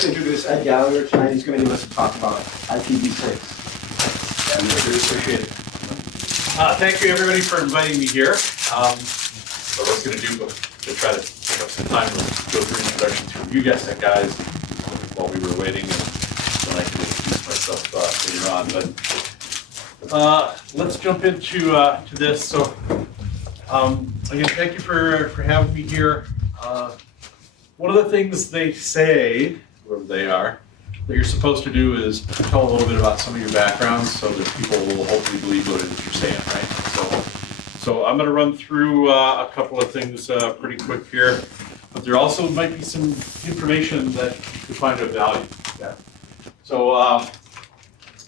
to introduce Ed Gallagher tonight. He's going to give us a talk about IPv6. And we really appreciate it. Thank you, everybody, for inviting me here. What I was going to do to try to take up some time was go through an introduction to you guys while we were waiting, and then I can introduce myself later on. But let's jump into to this. So, again, thank you for having me here. One of the things they say, whoever they are, that you're supposed to do is tell a little bit about some of your backgrounds so that people will hopefully believe what it is you're saying, right? So I'm going to run through a couple of things pretty quick here, but there also might be some information that you could find of value. Yeah. So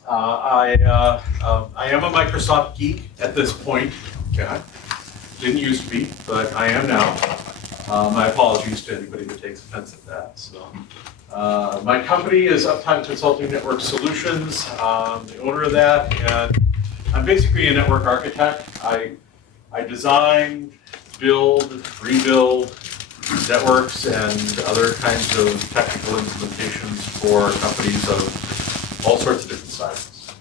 I am a Microsoft geek at this point. Okay. Didn't used to be, but I am now. My apologies to anybody that takes offense at that. So. My company is Untitled Consulting Network Solutions. I'm the owner of that, and I'm basically a network architect. I design, build, rebuild networks and other kinds of technical implementations for companies of all sorts of different sizes.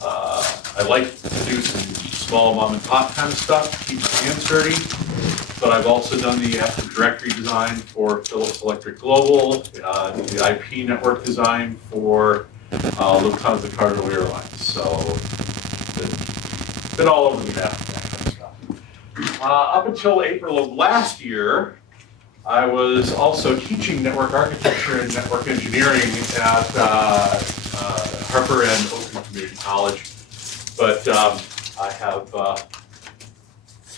I like to do some small mom and pop kind of stuff to keep my hands dirty. But I've also done the Active Directory design for Philips Electric Global, the IP network design for Lufthansa Cargo Airlines. So, been all over the map, that kind of stuff. Up until April of last year, I was also teaching network architecture and network engineering at Harper and Oakland Community College. But I have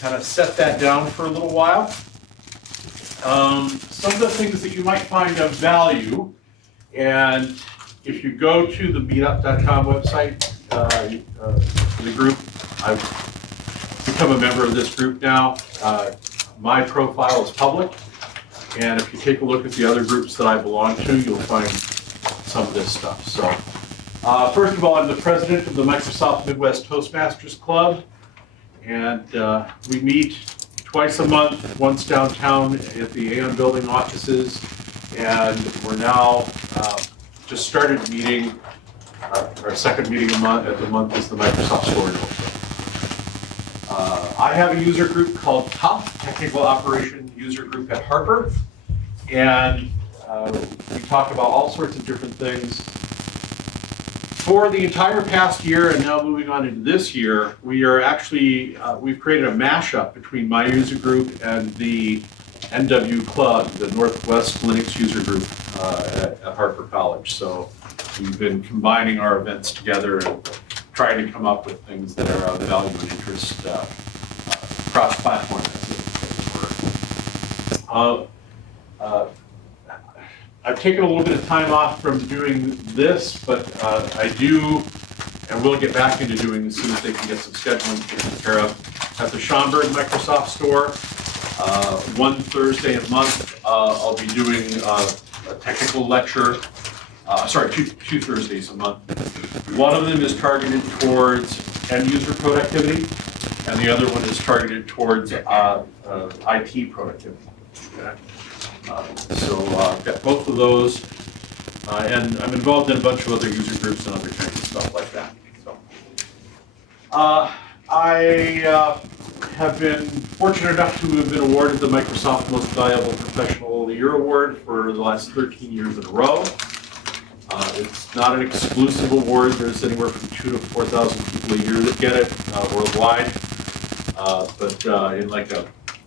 kind of set that down for a little while. Some of the things that you might find of value, and if you go to the meetup.com website, the group, I've become a member of this group now. My profile is public, and if you take a look at the other groups that I belong to, you'll find some of this stuff. So, first of all, I'm the president of the Microsoft Midwest Toastmasters Club. And we meet twice a month, once downtown at the Aon Building offices, and we're now just started meeting. Our second meeting of the month is the Microsoft Store. I have a user group called TOP, Technical Operation User Group at Harper, and we talk about all sorts of different things. For the entire past year, and now moving on into this year, we are actually, we've created a mashup between my user group and the NW Club, the Northwest Linux user group at Harper College. So we've been combining our events together and trying to come up with things that are of value and interest cross-platform. I've taken a little bit of time off from doing this, but I do and will get back into doing as soon as they can get some scheduling taken care of. At the Schaumburg Microsoft Store, one Thursday a month, I'll be doing a technical lecture. Two Thursdays a month. One of them is targeted towards end user productivity, and the other one is targeted towards IT productivity. Okay? So I've got both of those, and I'm involved in a bunch of other user groups and other kinds of stuff like that. So I have been fortunate enough to have been awarded the Microsoft Most Valuable Professional of the Year Award for the last 13 years in a row. It's not an exclusive award. There's anywhere from 2,000 to 4,000 people a year that get it worldwide, but in like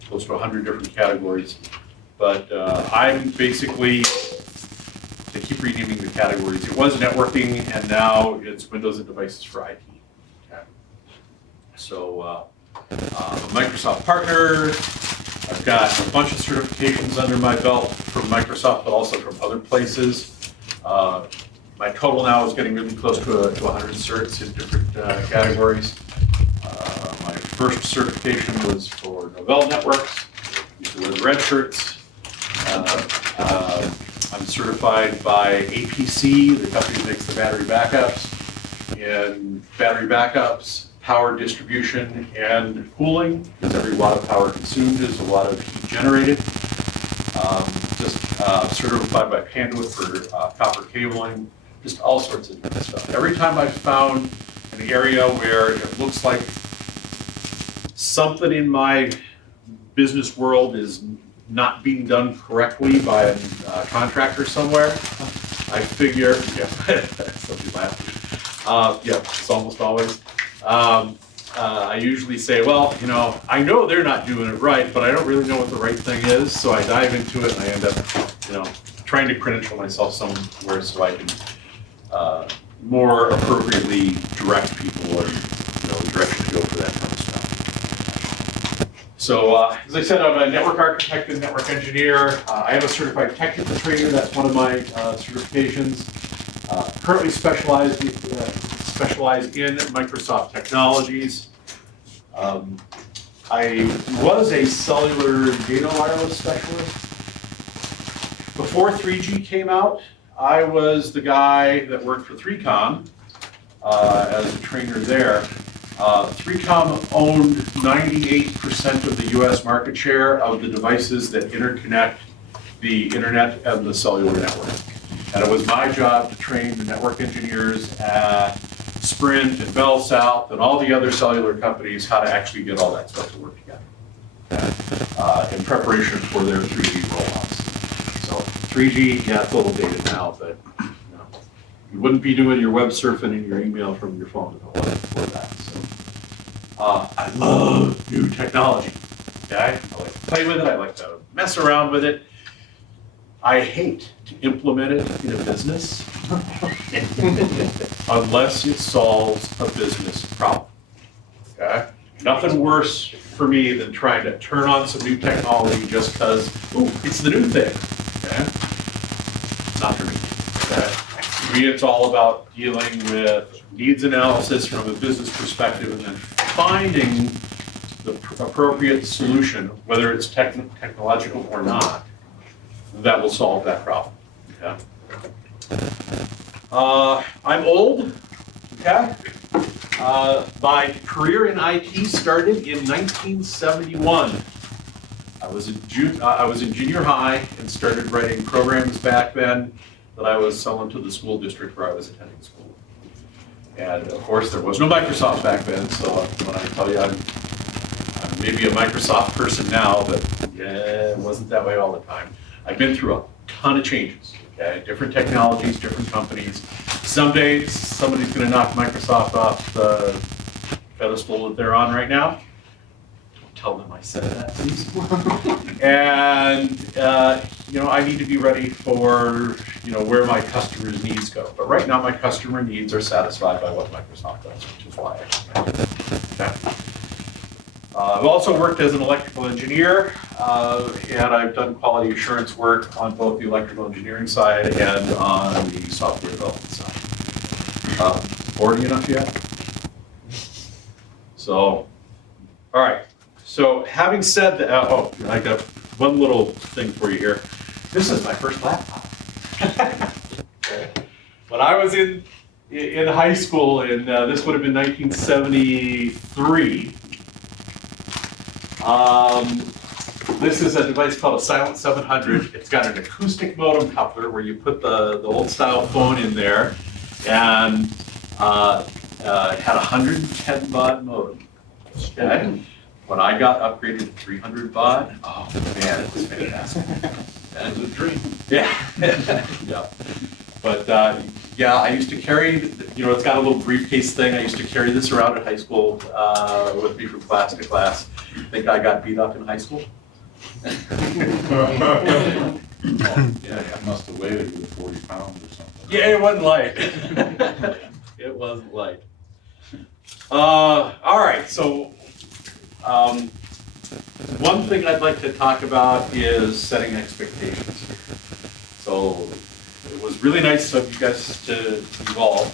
close to 100 different categories. But I'm basically, they keep renaming the categories. It was networking, and now it's Windows and devices for IT. Okay. So I'm a Microsoft partner. I've got a bunch of certifications under my belt from Microsoft, but also from other places. My total now is getting really close to 100 certs in different categories. My first certification was for Novell Networks. Used to wear the red shirts. I'm certified by APC, the company that makes the battery backups, in battery backups, power distribution, and cooling, because every watt of power consumed is a watt of heat generated. just certified by Panduit for copper cabling, just all sorts of different stuff. Every time I've found an area where it looks like something in my business world is not being done correctly by a contractor somewhere, I figure, yeah, somebody laughed. Yeah, it's almost always. I usually say, well, you know, I know they're not doing it right, but I don't really know what the right thing is, so I dive into it and I end up, you know, trying to credential myself somewhere so I can more appropriately direct people or, you know, the direction to go for that kind of stuff. So, as I said, I'm a network architect and network engineer. I am a certified technical trainer. That's one of my certifications. Currently specialize in Microsoft technologies. I was a cellular data wireless specialist. Before 3G came out, I was the guy that worked for 3Com as a trainer there. 3Com owned 98% of the US market share of the devices that interconnect the internet and the cellular network. And it was my job to train the network engineers at Sprint and Bell South and all the other cellular companies how to actually get all that stuff to work together in preparation for their 3G rollouts. So 3G, yeah, it's a little dated now, but you know, you wouldn't be doing your web surfing and your email from your phone if it wasn't for that. So I love new technology. Okay, I like to play with it. I like to mess around with it. I hate to implement it in a business unless it solves a business problem. Okay? Nothing worse for me than trying to turn on some new technology just because, ooh, it's the new thing. Okay? Not for me. Okay? For me, it's all about dealing with needs analysis from a business perspective and then finding the appropriate solution, whether it's technological or not, that will solve that problem. Okay? I'm old. Okay? My career in IT started in 1971. I was in junior high and started writing programs back then that I was selling to the school district where I was attending school. And of course, there was no Microsoft back then, so when I tell you I'm maybe a Microsoft person now, but yeah, it wasn't that way all the time. I've been through a ton of changes, okay? Different technologies, different companies. Someday, somebody's gonna knock Microsoft off the pedestal that they're on right now. Don't tell them I said that, please. And, you know, I need to be ready for, you know, where my customers' needs go. But right now, my customer needs are satisfied by what Microsoft does, which is why I recommend it. Okay. I've also worked as an electrical engineer, and I've done quality assurance work on both the electrical engineering side and on the software development side. Boring enough yet? So, all right. So having said that, oh, I got one little thing for you here. This is my first laptop. Okay. When I was in high school, and this would have been 1973. This is a device called a Silent 700. It's got an acoustic modem coupler where you put the old style phone in there, and it had a 110 baud modem. Okay. When I got upgraded to 300 baud, oh man, it was fantastic. That was a dream. Yeah. Yeah. But yeah, I used to carry, you know, it's got a little briefcase thing. I used to carry this around at high school with me from class to class. I think I got beat up in high school. Yeah, it must have weighed a good 40 pounds or something. Yeah, it wasn't light. It wasn't light. All right, so one thing I'd like to talk about is setting expectations. So it was really nice of you guys to evolve.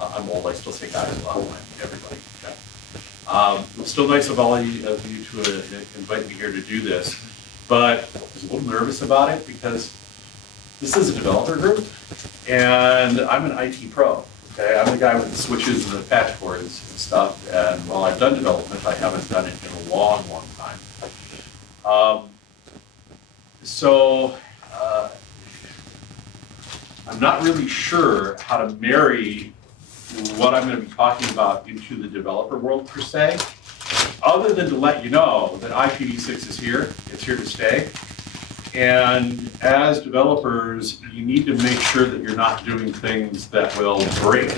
I'm old, I still say guys a lot, everybody. Okay. It's still nice of all of you to invite me here to do this, but I was a little nervous about it because this is a developer group, and I'm an IT pro. Okay, I'm the guy with the switches and the patch cords and stuff, and while I've done development, I haven't done it in a long, long time. So not really sure how to marry what I'm going to be talking about into the developer world per se, other than to let you know that IPv6 is here, it's here to stay. And as developers, you need to make sure that you're not doing things that will break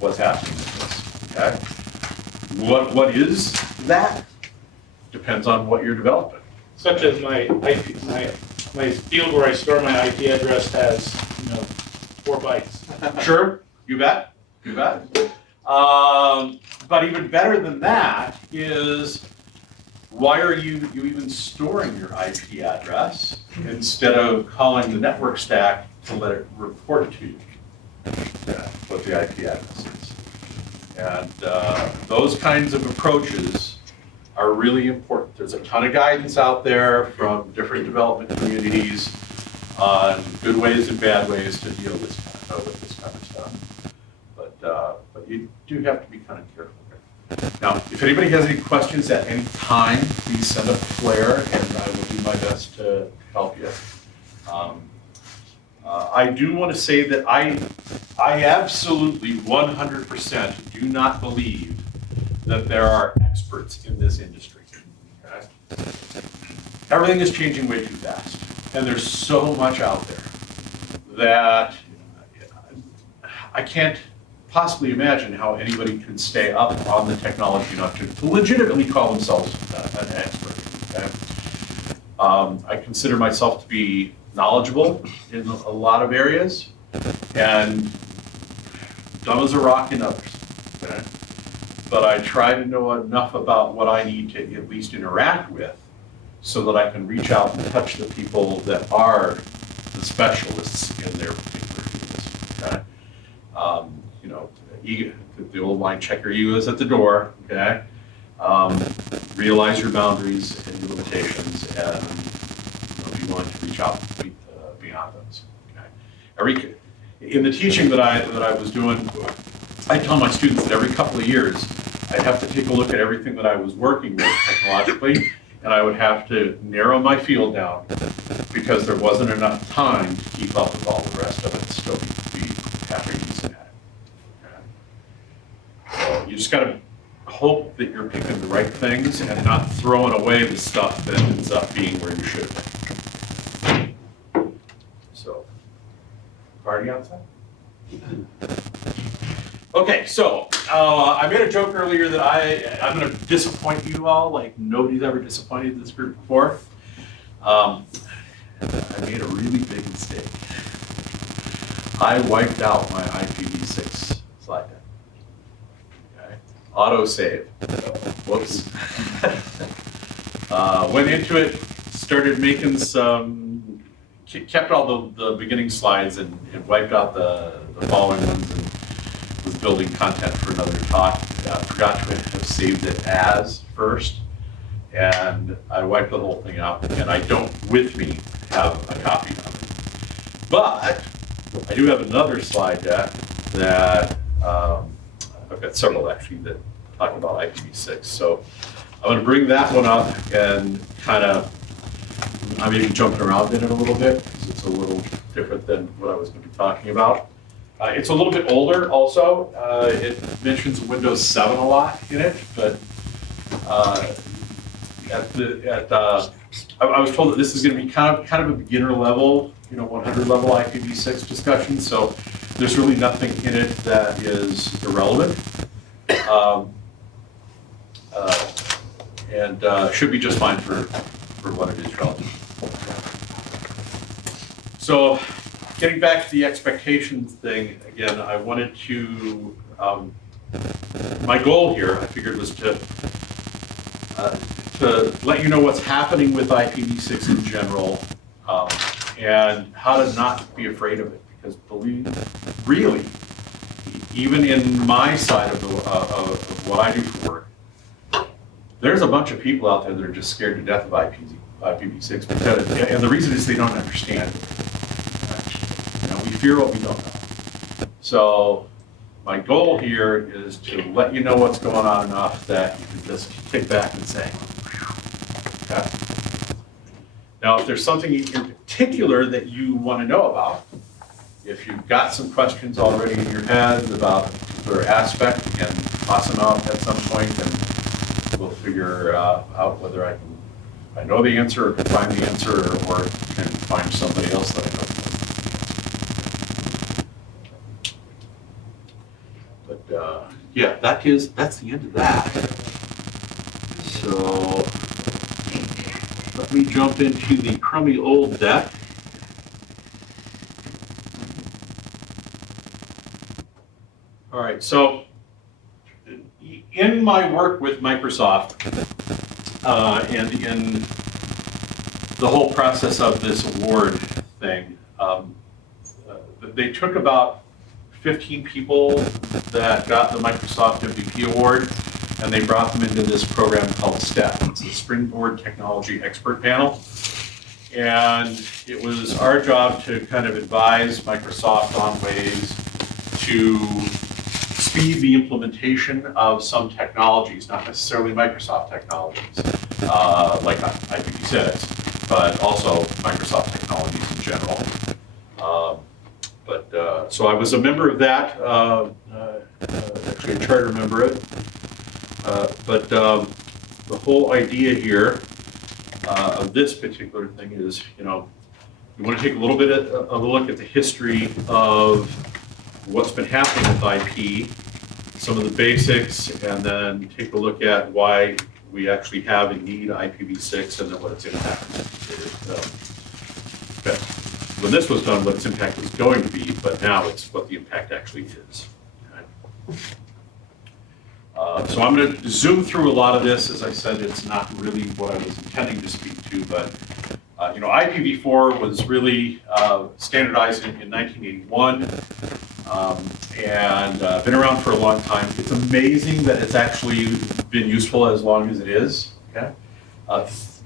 what's happening with this, okay? What is that? Depends on what you're developing. Such as my field where I store my IP address has, 4 bytes. Sure, you bet, you bet. But even better than that is, why are you even storing your IP address instead of calling the network stack to let it report to you what the IP address is? And those kinds of approaches are really important. There's a ton of guidance out there from different development communities on good ways and bad ways to deal with this kind of stuff. But you do have to be kind of careful here. Now, if anybody has any questions at any time, please send a flare, and I will do my best to help you. I do want to say that I absolutely 100% do not believe that there are experts in this industry. Okay? Everything is changing way too fast, and there's so much out there that I can't possibly imagine how anybody could stay up on the technology enough to legitimately call themselves an expert. Okay? I consider myself to be knowledgeable in a lot of areas and dumb as a rock in others. Okay? But I try to know enough about what I need to at least interact with so that I can reach out and touch the people that are the specialists in their particular fields. Okay? The old line, check your egos at the door, okay? Realize your boundaries and your limitations, and be willing to reach out beyond those. Okay? In the teaching that I was doing, I tell my students that every couple of years, I'd have to take a look at everything that I was working with technologically, and I would have to narrow my field down because there wasn't enough time to keep up with all the rest of it and still be happy using that. So you just got to hope that you're picking the right things and not throwing away the stuff that ends up being where you should have been. So, party outside? Okay, so I made a joke earlier that I'm going to disappoint you all like nobody's ever disappointed this group before. I made a really big mistake. I wiped out my IPv6 slide deck. Okay. Auto save. Whoops. Went into it, started making kept all the beginning slides and wiped out the following ones and was building content for another talk. Forgot to have saved it as first, and I wiped the whole thing out, and I don't with me have a copy of it. But I do have another slide deck that I've got several actually that talk about IPv6. So I'm going to bring that one up and kind of, I may be jumping around in it a little bit because it's a little different than what I was going to be talking about. It's a little bit older also. It mentions Windows 7 a lot in it, but I was told that this is going to be kind of a beginner level, 100 level IPv6 discussion. So there's really nothing in it that is irrelevant, and should be just fine for what it is relevant. So getting back to the expectations thing, again, I wanted to, my goal here, I figured, was to let you know what's happening with IPv6 in general, and how to not be afraid of it. Because really, even in my side of what I do for work, there's a bunch of people out there that are just scared to death of IPv6 because, and the reason is they don't understand it. We fear what we don't know. So my goal here is to let you know what's going on enough that you can just kick back and say, okay. Now, if there's something in particular that you want to know about, If you've got some questions already in your head about a particular aspect, you can toss them out at some point, and we'll figure out whether I know the answer or can find the answer, or can find somebody else that I know. But yeah, that's the end of that. So let me jump into the crummy old deck. All right, so in my work with Microsoft and in the whole process of this award thing, they took about 15 people that got the Microsoft MVP award, and they brought them into this program called STEP. It's the Springboard Technology Expert Panel. And it was our job to kind of advise Microsoft on ways to speed the implementation of some technologies, not necessarily Microsoft technologies, like IPv6, but also Microsoft technologies in general. So I was a member of that, actually a charter member of it. But the whole idea here of this particular thing is, you want to take a little bit of a look at the history of what's been happening with IP, some of the basics, and then take a look at why we actually have and need IPv6 and then what its impact is. When this was done, what its impact was going to be, but now it's what the impact actually is. Okay. So I'm going to zoom through a lot of this. As I said, it's not really what I was intending to speak to, but IPv4 was really standardized in 1981 and been around for a long time. It's amazing that it's actually been useful as long as it is. Okay?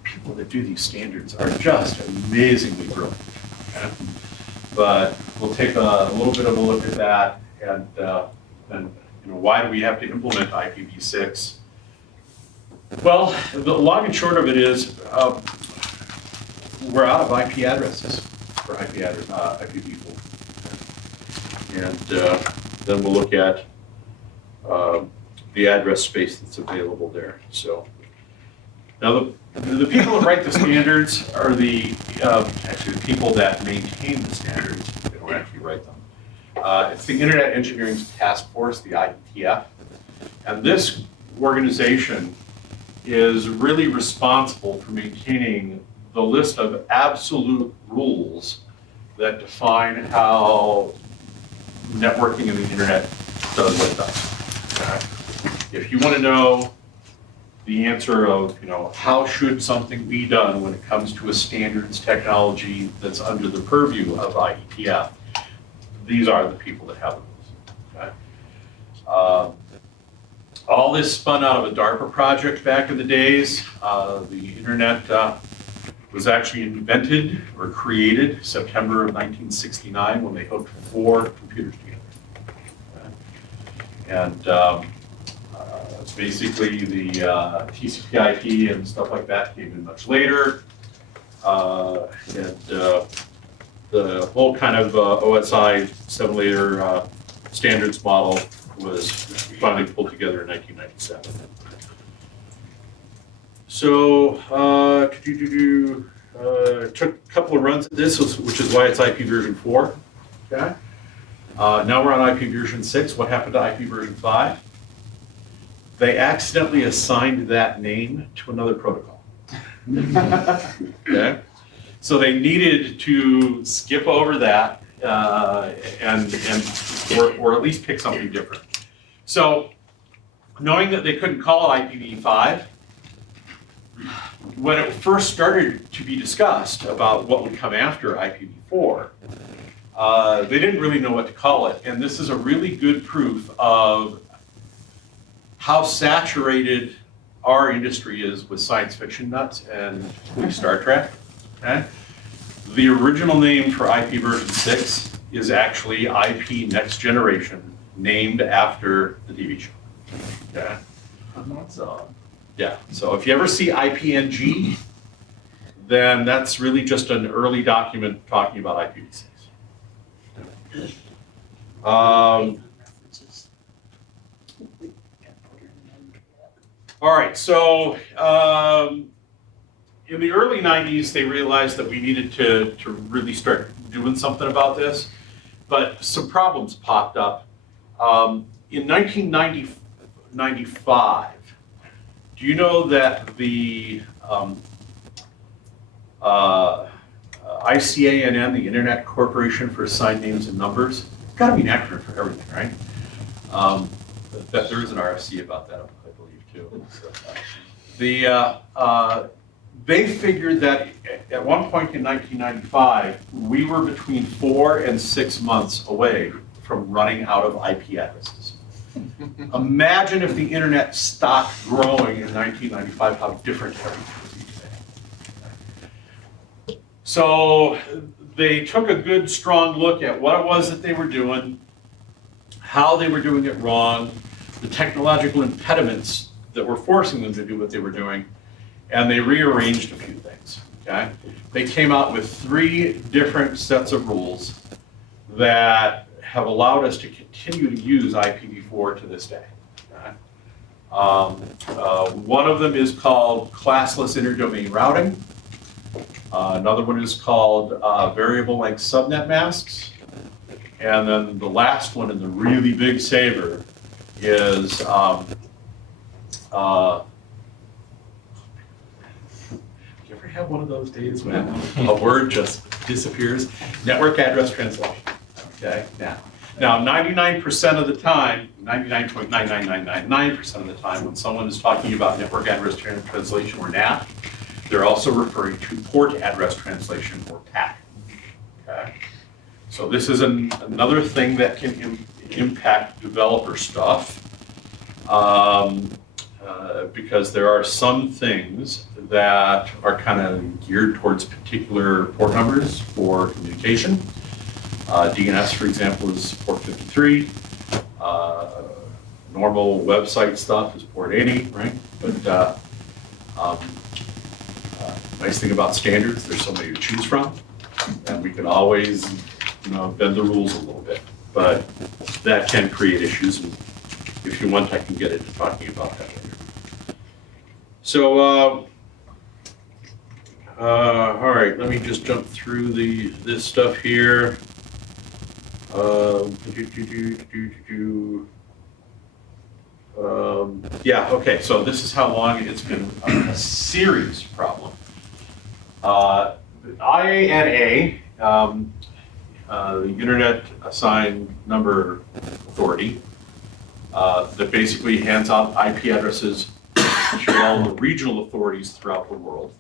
People that do these standards are just amazingly brilliant. Okay? But we'll take a little bit of a look at that, and why do we have to implement IPv6? Well, the long and short of it is we're out of IP addresses for IPv4. And then we'll look at the address space that's available there. So now the people that write the standards are actually the people that maintain the standards. They don't actually write them. It's the Internet Engineering Task Force, the IETF. And this organization is really responsible for maintaining the list of absolute rules that define how networking in the internet does what it does. Okay? If you want to know the answer of, how should something be done when it comes to a standards technology that's under the purview of IETF, these are the people that have the rules. Okay? All this spun out of a DARPA project back in the days. The internet was actually invented or created September of 1969 when they hooked 4 computers together. Okay? And basically the TCP/IP and stuff like that came in much later. The whole kind of OSI 7-layer standards model was finally pulled together in 1997. So took a couple of runs at this, which is why it's IP version 4. Okay. Now we're on IP version 6. What happened to IP version 5? They accidentally assigned that name to another protocol. Okay. So they needed to skip over that or at least pick something different. So knowing that they couldn't call it IPv5, when it first started to be discussed about what would come after IPv4, they didn't really know what to call it. And this is a really good proof of how saturated our industry is with science fiction nuts and Star Trek. Okay? The original name for IP version 6 is actually IP Next Generation, named after the TV show. Okay? So, yeah, so if you ever see IPNG, then that's really just an early document talking about IPv6. All right, so in the early 90s, they realized that we needed to really start doing something about this, but some problems popped up. In 1995, do you know that the ICANN, the Internet Corporation for Assigned Names and Numbers, it's got to be an acronym for everything, right? That there is an RFC about that, I believe, too. So, they figured that at one point in 1995, we were between 4 and 6 months away from running out of IP addresses. Imagine if the internet stopped growing in 1995, how different everything would be today. So they took a good, strong look at what it was that they were doing, how they were doing it wrong, the technological impediments that were forcing them to do what they were doing, and they rearranged a few things, okay? They came out with 3 different sets of rules that have allowed us to continue to use IPv4 to this day. Okay? One of them is called classless interdomain routing. Another one is called variable length subnet masks. And then the last one, and the really big saver, is you ever have one of those days when a word just disappears? Network address translation. Okay, now 99% of the time, 99.99999% of the time, when someone is talking about network address translation or NAT, they're also referring to port address translation or PAT. Okay, so this is another thing that can impact developer stuff. Because there are some things that are kind of geared towards particular port numbers for communication. DNS, for example, is port 53. Normal website stuff is port 80, right? But nice thing about standards, there's so many to choose from, and we can always, bend the rules a little bit. But that can create issues, and if you want, I can get into talking about that later. So, all right, let me just jump through this stuff here. Yeah, okay, so this is how long it's been a serious problem. IANA, the Internet Assigned Number Authority, that basically hands out IP addresses to all the regional authorities throughout the world.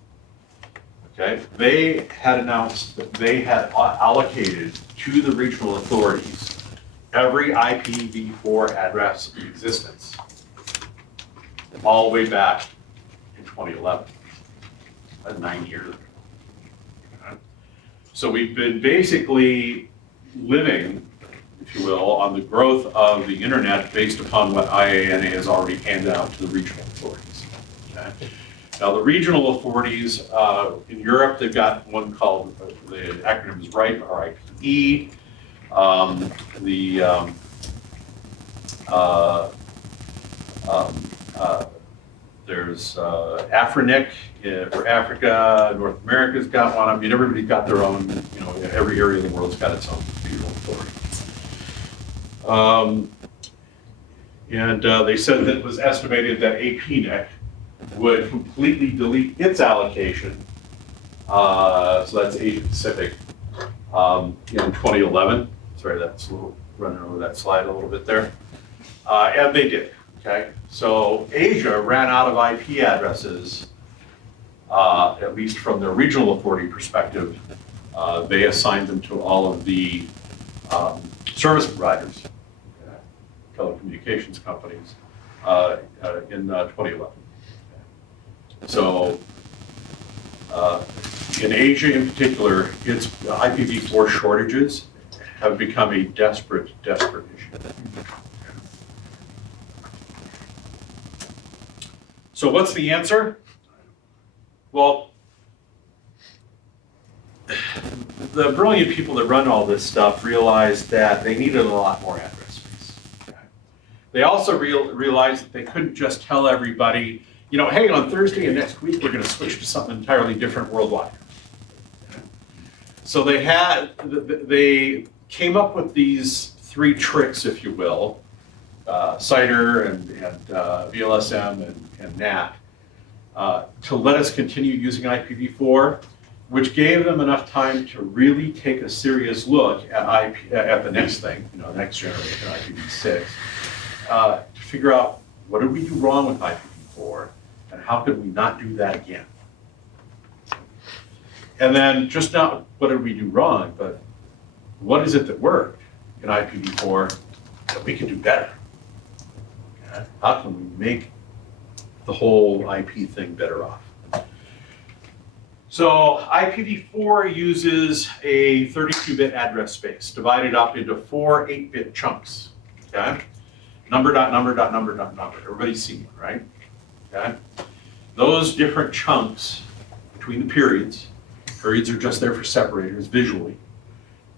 Okay, they had announced that they had allocated to the regional authorities every IPv4 address in existence, all the way back in 2011. That's 9 years ago. Okay. So we've been basically living, if you will, on the growth of the internet based upon what IANA has already handed out to the regional authorities. Okay. Now the regional authorities in Europe, they've got one called, the acronym is RIPE, R-I-P-E. There's AFRINIC for Africa, North America's got one. I mean, everybody's got their own, every area of the world's got its own regional authority. And they said that it was estimated that APNIC would completely delete its allocation, so that's Asia Pacific, in 2011. Sorry, that's a little running over that slide a little bit there. And they did, okay? So Asia ran out of IP addresses, at least from their regional authority perspective. They assigned them to all of the service providers, telecommunications companies, in 2011. So in Asia in particular, its IPv4 shortages have become a desperate issue. So what's the answer? Well, the brilliant people that run all this stuff realized that they needed a lot more address space. They also realized that they couldn't just tell everybody, you know, hey, on Thursday of next week, we're going to switch to something entirely different worldwide. So they came up with these 3 tricks, if you will, CIDR and VLSM and NAT, to let us continue using IPv4, which gave them enough time to really take a serious look at the next thing, you know, the next generation IPv6, to figure out what did we do wrong with IPv4 and how could we not do that again. And then just not what did we do wrong, but what is it that worked in IPv4 that we can do better? Okay. How can we make the whole IP thing better off? So IPv4 uses a 32-bit address space divided up into 4 8-bit chunks. Okay, number dot number dot number dot number. Everybody's seen one, right? Okay, those different chunks between the periods. Periods are just there for separators visually.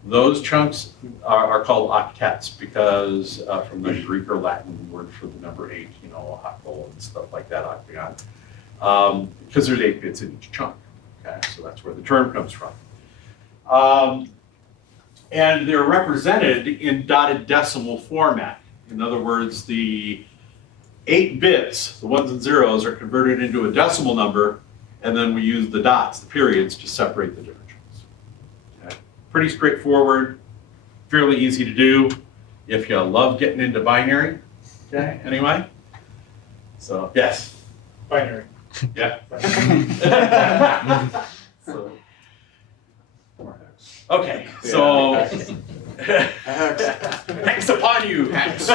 Those chunks are called octets because from the Greek or Latin word for the number 8, you know, octal and stuff like that, octagon, because there's 8 bits in each chunk. Okay, so that's where the term comes from. And they're represented in dotted decimal format. In other words, the 8 bits, the ones and zeros, are converted into a decimal number, and then we use the dots, the periods, to separate the different chunks. Okay. Pretty straightforward, fairly easy to do if you love getting into binary. Okay, anyway? So, yes? Binary. Yeah. So, okay, so hex upon you, hex.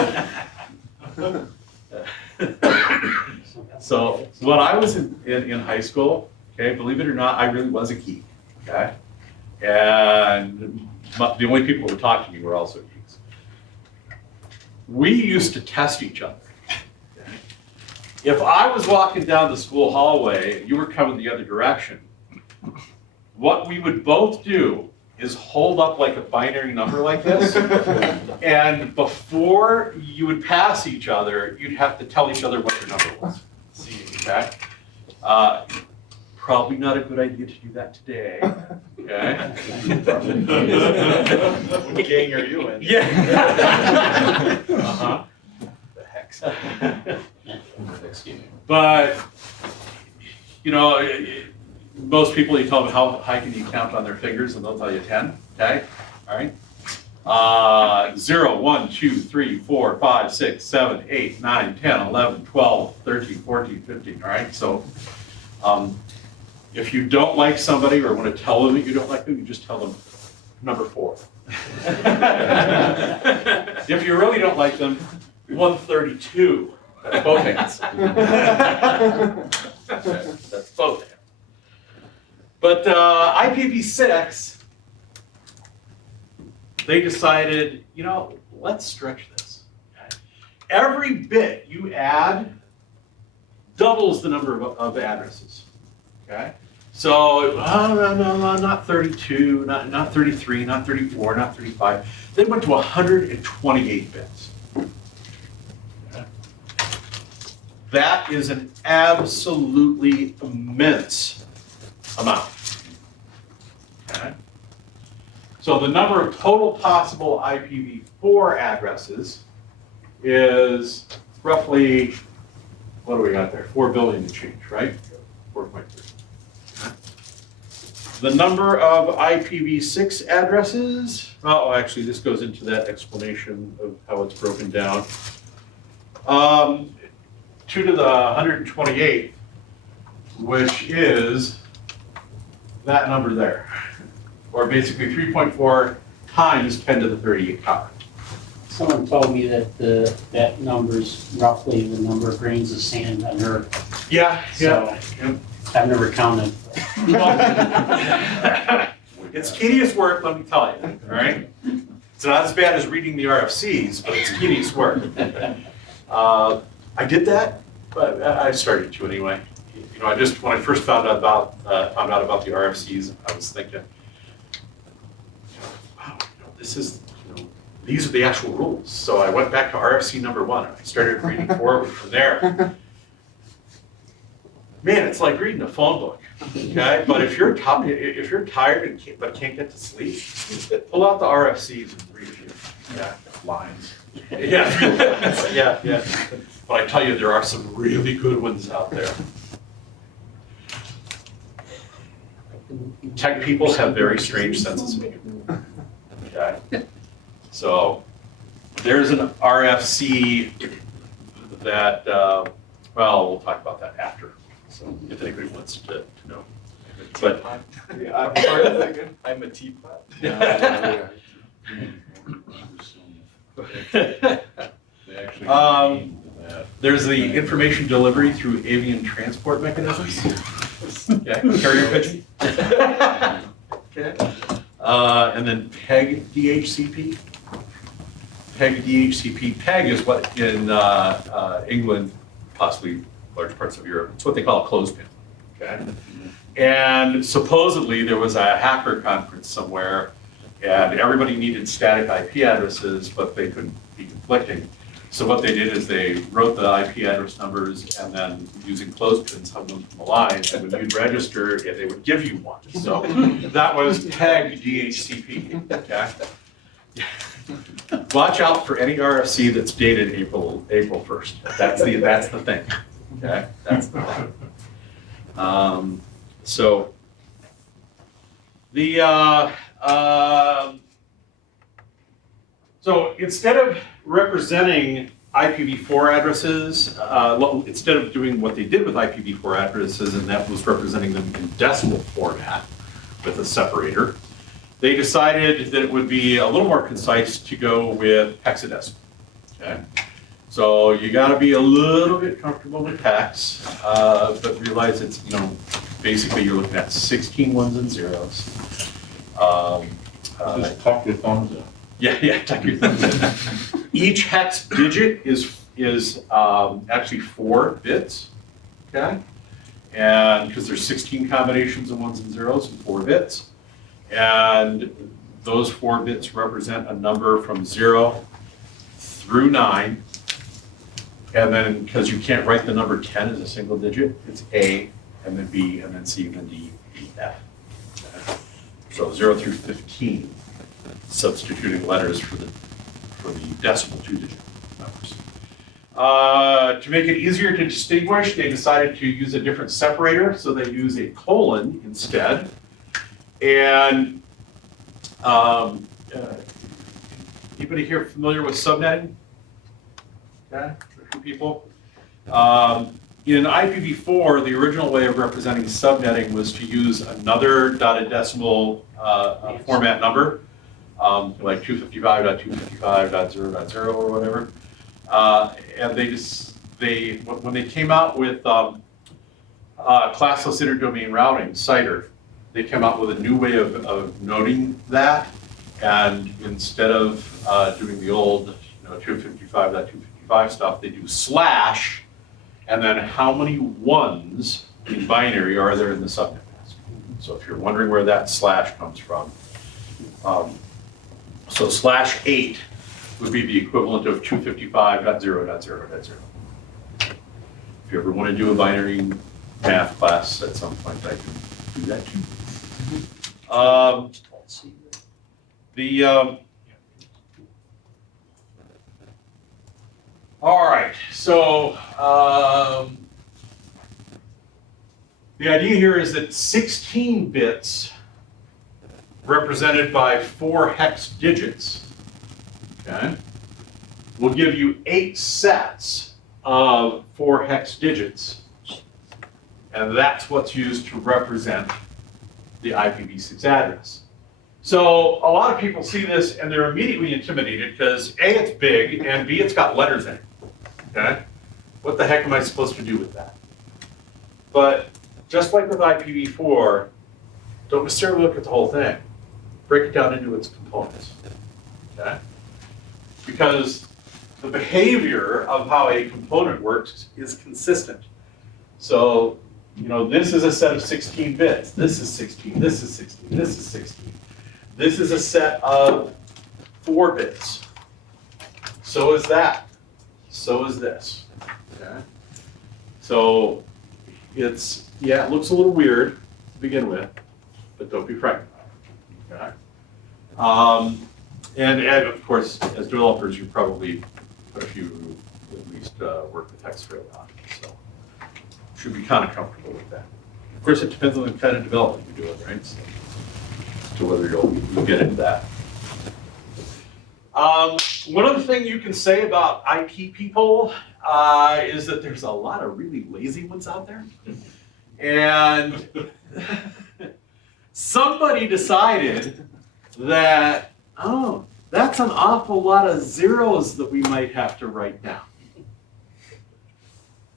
So when I was in high school, okay, believe it or not, I really was a geek, okay? And the only people who talked to me were also geeks. We used to test each other. If I was walking down the school hallway and you were coming the other direction, what we would both do is hold up like a binary number like this, and before you would pass each other, you'd have to tell each other what your number was. Okay? Probably not a good idea to do that today. Okay? What gang are you in? Yeah. Uh-huh. The hex. But, you know, most people, you tell them how high can you count on their fingers, and they'll tell you 10, okay? All right? 0, 1, 2, 3, 4, 5, 6, 7, 8, 9, 10, 11, 12, 13, 14, 15, all right? So if you don't like somebody or want to tell them that you don't like them, you just tell them number 4. If you really don't like them, 132. That's both hands. That's both hands. But IPv6, they decided, you know, let's stretch this. Okay? Every bit you add doubles the number of addresses. Okay? So, no, not 32, not 33, not 34, not 35. They went to 128 bits. Okay? That is an absolutely immense amount. Okay? So the number of total possible IPv4 addresses is roughly, what do we got there? 4 billion and change, right? 4.3. Okay. The number of IPv6 addresses, oh, actually, this goes into that explanation of how it's broken down. 2 to the 128th, which is that number there, or basically 3.4 times 10 to the 38 power. Someone told me that that number's roughly the number of grains of sand on Earth. Yeah, So I've never counted. It's tedious work, let me tell you, all right? It's not as bad as reading the RFCs, but it's tedious work. I did that, but I started to anyway. You know, when I first found out about the RFCs, I was thinking, this is, these are the actual rules. So I went back to RFC number 1 and I started reading forward from there. Man, it's like reading a phone book, okay? But if you're tired and but can't get to sleep, pull out the RFCs and read a few. Yeah, Lines. yeah, yeah. But I tell you, there are some really good ones out there. Tech people have very strange senses of humor. Okay? So there's an RFC that, well, we'll talk about that after. So if anybody wants to know. But Yeah, I'm sorry, thinking. I'm a teapot. They actually mean that. there's the information delivery through avian transport mechanisms. Okay, carrier pigeon. Okay. And then PEG DHCP. PEG DHCP. PEG is what in England, possibly large parts of Europe, it's what they call a clothespin. Okay. And supposedly there was a hacker conference somewhere and everybody needed static IP addresses, but they couldn't be conflicting. So what they did is they wrote the IP address numbers and then using clothespins hung them from the line, and when you'd register, they would give you one. So that was PEG DHCP, okay? Watch out for any RFC that's dated April 1st. That's the thing, okay? That's the thing. So the so instead of representing IPv4 addresses, instead of doing what they did with IPv4 addresses, and that was representing them in decimal format with a separator, they decided that it would be a little more concise to go with hexadecimal. Okay, so you got to be a little bit comfortable with hex, but realize it's basically you're looking at 16 ones and zeros. Just tuck your thumbs in. Yeah, tuck your thumbs in. Each hex digit is actually 4 bits, okay? And because there's 16 combinations of ones and zeros and 4 bits. And those 4 bits represent a number from 0 through 9. And then, because you can't write the number 10 as a single digit, it's A, and then B, and then C, and then D, E, F. Okay? So 0 through 15, substituting letters for the decimal 2-digit numbers. To make it easier to distinguish, they decided to use a different separator, so they use a colon instead. And anybody here familiar with subnetting? Okay, a few people. In IPv4, the original way of representing subnetting was to use another dotted decimal format number, like 255.255.0.0 or whatever. And when they came out with classless interdomain routing, CIDR, they came out with a new way of noting that. And instead of doing the old 255.255 stuff, they do slash, and then how many ones in binary are there in the subnet mask. So if you're wondering where that slash comes from, so /8 would be the equivalent of 255.0.0.0. If you ever want to do a binary math class at some point, I can do that too. All right, so the idea here is that 16 bits represented by 4 hex digits, okay, will give you 8 sets of 4 hex digits, and that's what's used to represent the IPv6 address. So a lot of people see this and they're immediately intimidated because A, it's big, and B, it's got letters in it, okay? What the heck am I supposed to do with that? But just like with IPv4, don't necessarily look at the whole thing. Break it down into its components, okay? Because the behavior of how a component works is consistent. So, this is a set of 16 bits. This is 16, this is 16, this is 16. This is a set of 4 bits. So is that. So is this. Okay? So it's, yeah, it looks a little weird to begin with, but don't be frightened. Okay? And of course, as developers, you probably, a few who at least work with text fairly often, so should be kind of comfortable with that. Of course, it depends on the kind of development you're doing, right? So, as to whether you'll get into that. One other thing you can say about IT people is that there's a lot of really lazy ones out there. And somebody decided that, oh, that's an awful lot of zeros that we might have to write down.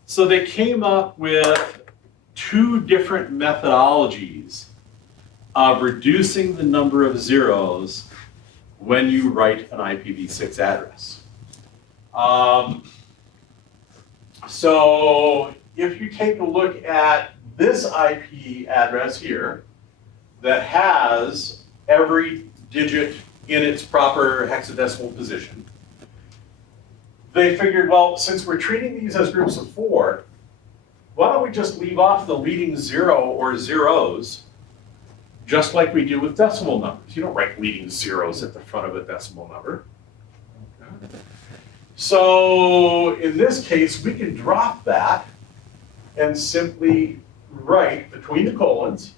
So they came up with 2 different methodologies of reducing the number of zeros when you write an IPv6 address. So if you take a look at this IP address here that has every digit in its proper hexadecimal position, they figured, well, since we're treating these as groups of 4, why don't we just leave off the leading 0 or zeros, just like we do with decimal numbers. You don't write leading zeros at the front of a decimal number. Okay. So in this case, we can drop that and simply write between the colons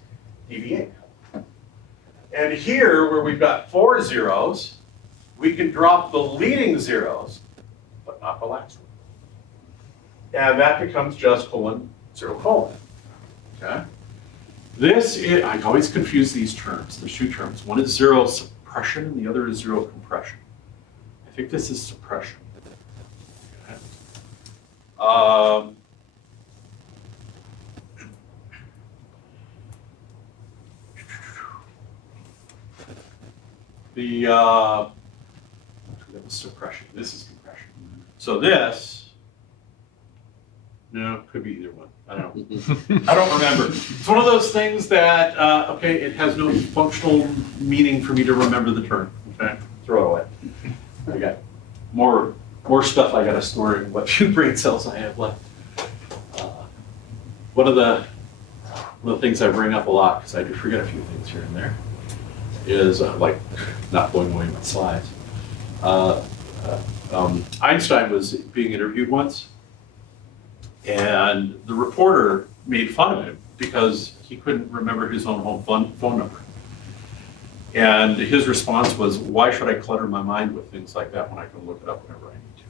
DV8. And here, where we've got 4 zeros, we can drop the leading zeros, but not the last one. And that becomes just colon, 0, colon. Okay? This is, I always confuse these terms. There's 2 terms. One is 0 suppression and the other is 0 compression. I think this is suppression. Okay. That was suppression. This is compression. So this, no, could be either one. I don't know. I don't remember. It's one of those things that, okay, it has no functional meaning for me to remember the term. Okay, throw it away. I got more stuff I got to store in what few brain cells I have left. One of the things I bring up a lot, because I do forget a few things here and there, is like not blowing away my slides. Einstein was being interviewed once, and the reporter made fun of him because he couldn't remember his own home phone number. And his response was, why should I clutter my mind with things like that when I can look it up whenever I need to?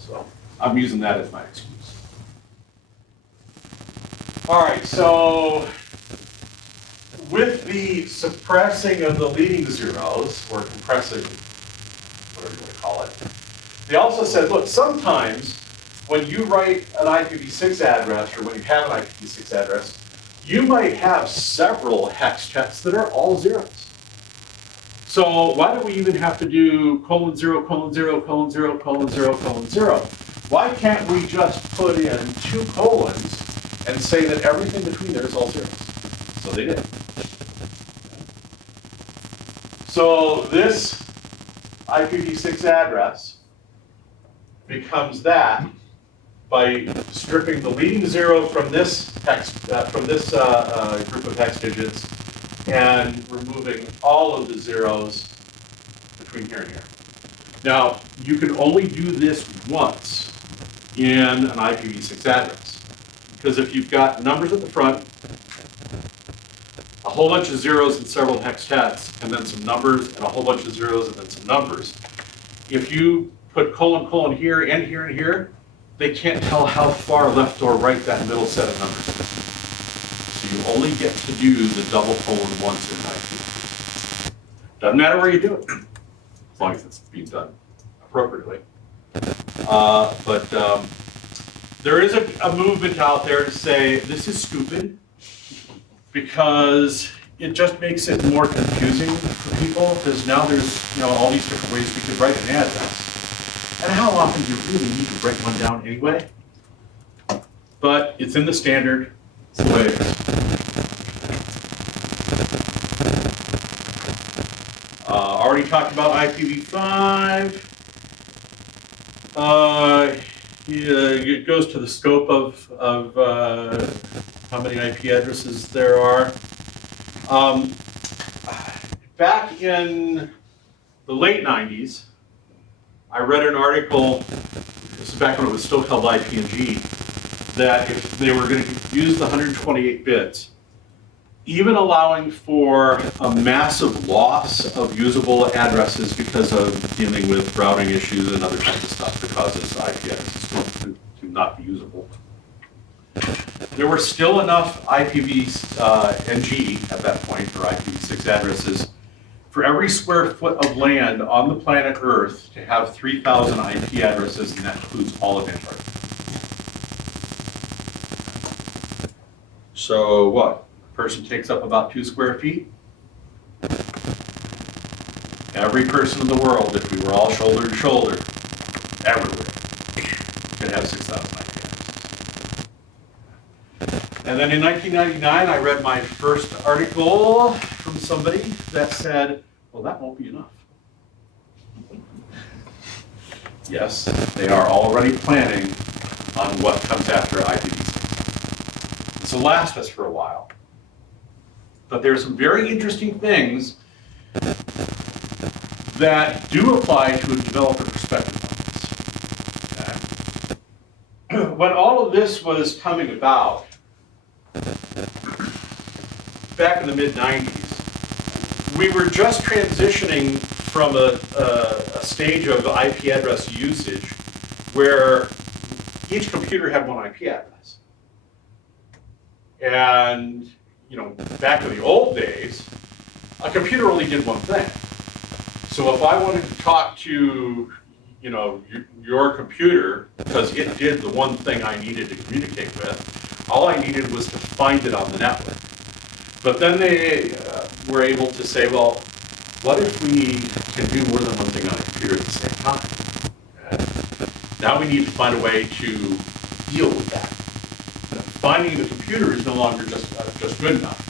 So I'm using that as my excuse. All right, so with the suppressing of the leading zeros, or compressing, whatever you want to call it, they also said, look, sometimes when you write an IPv6 address, or when you have an IPv6 address, you might have several hex checks that are all zeros. So why do we even have to do colon 0, colon 0, colon 0, colon 0, colon 0? Why can't we just put in 2 colons and say that everything between there is all zeros? So they did. So this IPv6 address becomes that by stripping the leading 0 from this hex, group of hex digits, and removing all of the zeros between here and here. Now, you can only do this once in an IPv6 address, because if you've got numbers at the front, a whole bunch of zeros and several hextets, and then some numbers, and a whole bunch of zeros and then some numbers, if you put colon, colon here and here and here, they can't tell how far left or right that middle set of numbers is. So you only get to do the double colon once in IPv6. Doesn't matter where you do it, as long as it's being done appropriately. But there is a movement out there to say this is stupid because it just makes it more confusing for people, because now there's all these different ways we could write an address. And how often do you really need to write one down anyway? But it's in the standard, it's the way it is. Already already talked about IPv5. It goes to the scope of how many IP addresses there are. Back in the late 90s, I read an article, this is back when it was still called IP&G, that if they were going to use the 128 bits, even allowing for a massive loss of usable addresses because of dealing with routing issues and other kinds of stuff that causes IP addresses to not be usable, there were still enough IPv-NG at that point, or IPv6 addresses, for every square foot of land on the planet Earth to have 3,000 IP addresses, and that includes all of Antarctica. So what? A person takes up about 2 square feet. Every person in the world, if we were all shoulder to shoulder, everywhere, could have 6,000 IP addresses. And then in 1999, I read my first article from somebody that said, well, that won't be enough. Yes, they are already planning on what comes after IPv6. This will last us for a while. But there's some very interesting things that do apply to a developer perspective on this. Okay? When all of this was coming about, back in the mid-90s, we were just transitioning from a stage of IP address usage where each computer had one IP address. And, you know, back in the old days, a computer only did one thing. So if I wanted to talk to, you know, your computer, because it did the one thing I needed to communicate with, all I needed was to find it on the network. But then they were able to say, well, what if we can do more than one thing on a computer at the same time? Okay. Now we need to find a way to deal with that. Finding the computer is no longer just good enough.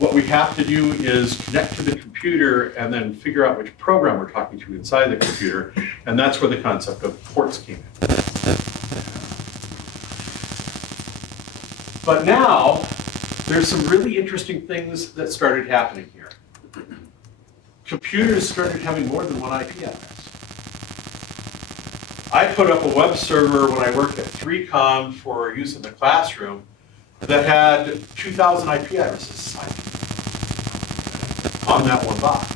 What we have to do is connect to the computer and then figure out which program we're talking to inside the computer, and that's where the concept of ports came in. But now, there's some really interesting things that started happening here. Computers started having more than one IP address. I put up a web server when I worked at 3Com for use in the classroom that had 2,000 IP addresses assigned on that one box.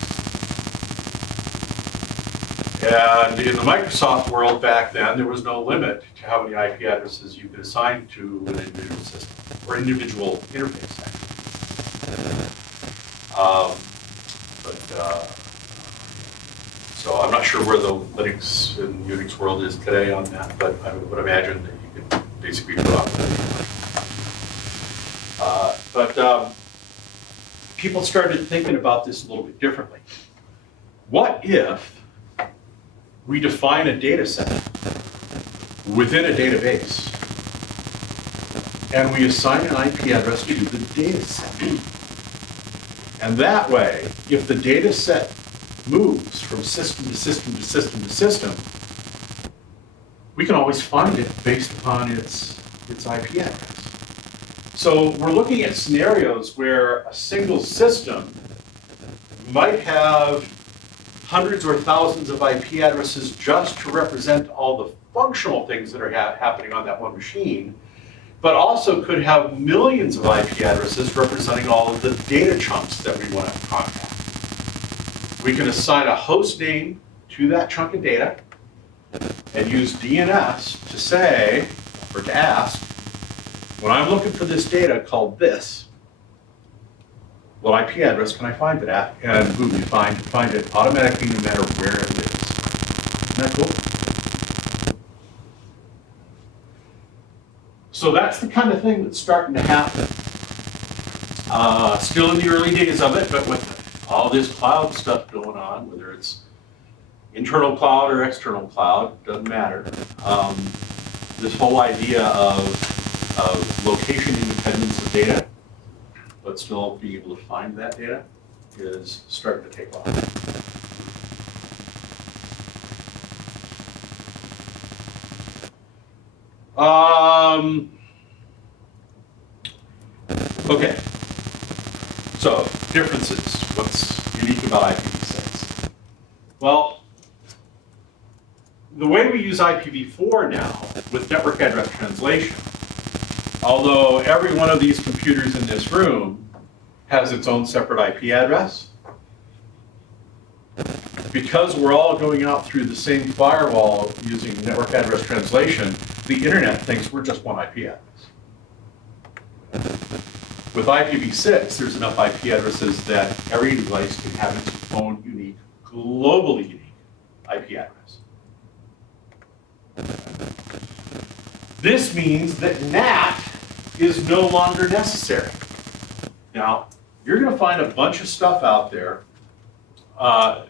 And in the Microsoft world back then, there was no limit to how many IP addresses you could assign to an individual system, or individual interface, actually. So I'm not sure where the Linux and Unix world is today on that, but I would imagine that you could basically put on that. People started thinking about this a little bit differently. What if we define a data set within a database and we assign an IP address to the data set? And that way, if the data set moves from system to system to system to system, we can always find it based upon its IP address. So we're looking at scenarios where a single system might have hundreds or thousands of IP addresses just to represent all the functional things that are happening on that one machine, but also could have millions of IP addresses representing all of the data chunks that we want to contact. We can assign a host name to that chunk of data and use DNS to say, or to ask, when I'm looking for this data called this, what IP address can I find it at? And boom, you find it automatically no matter where it is. Isn't that cool? So that's the kind of thing that's starting to happen. Still in the early days of it, but with all this cloud stuff going on, whether it's internal cloud or external cloud, doesn't matter. This whole idea of location independence of data, but still being able to find that data, is starting to take off. Okay. So, differences. What's unique about IPv6? Well, the way we use IPv4 now with network address translation, although every one of these computers in this room has its own separate IP address, because we're all going out through the same firewall using network address translation, the internet thinks we're just one IP address. With IPv6, there's enough IP addresses that every device can have its own unique, globally unique IP address. This means that NAT is no longer necessary. Now, you're going to find a bunch of stuff out there. The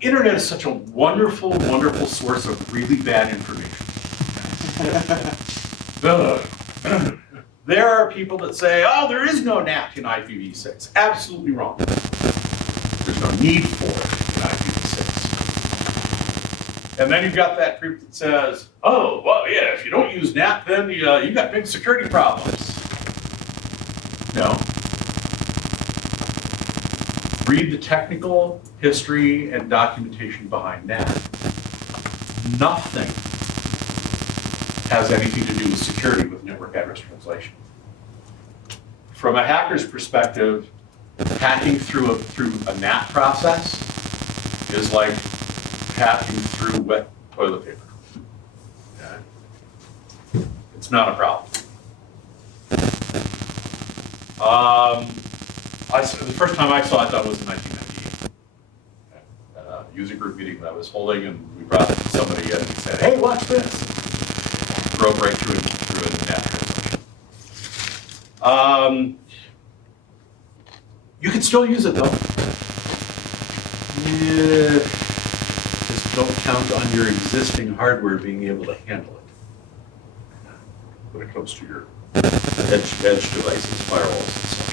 internet is such a wonderful, wonderful source of really bad information. There are people that say, oh, there is no NAT in IPv6. Absolutely wrong. There's no need for it in IPv6. And then you've got that group that says, oh, well, yeah, if you don't use NAT, then you got big security problems. No. Read the technical history and documentation behind NAT. Nothing has anything to do with security with network address translation. From a hacker's perspective, hacking through a NAT process is like hacking through wet toilet paper. Okay? It's not a problem. The first time I saw it, that was in 1998. At a user group meeting that I was holding, and we brought somebody in and he said, hey, watch this. Broke right through a NAT translation. You can still use it though. Yeah, just don't count on your existing hardware being able to handle it when it comes to your edge devices, firewalls, and such.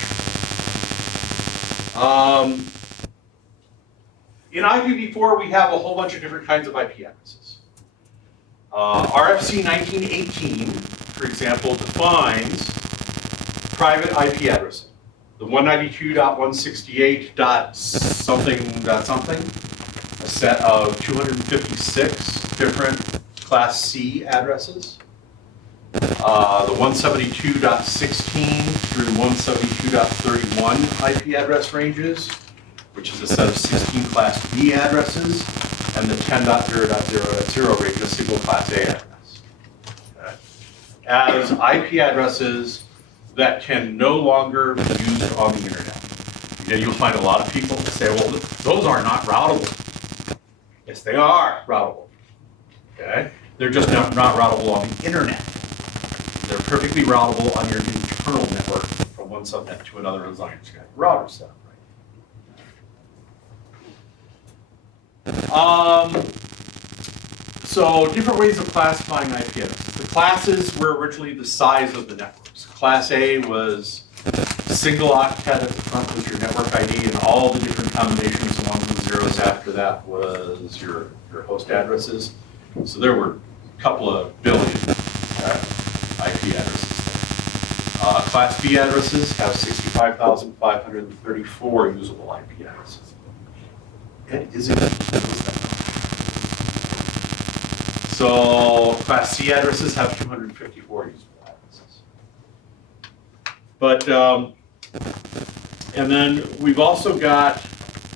In IPv4, we have a whole bunch of different kinds of IP addresses. RFC 1918, for example, defines private IP addressing. The 192.168.something, a set of 256 different Class C addresses. The 172.16 through 172.31 IP address ranges, which is a set of 16 Class B addresses, and the 10.0.0.0 range, a single Class A address. Okay. As IP addresses that can no longer be used on the internet. Again, you'll find a lot of people that say, well, those are not routable. Yes, they are routable. Okay? They're just not routable on the internet. They're perfectly routable on your internal network from one subnet to another as long as you got your router set up right. So different ways of classifying IP addresses. The classes were originally the size of the networks. Class A was single octet at the front was your network ID, and all the different combinations of ones and zeros after that was your host addresses. So there were a couple of billion IP addresses there. Class B addresses have 65,534 usable IP addresses. It isn't that much. So Class C addresses have 254 usable addresses. But, and then we've also got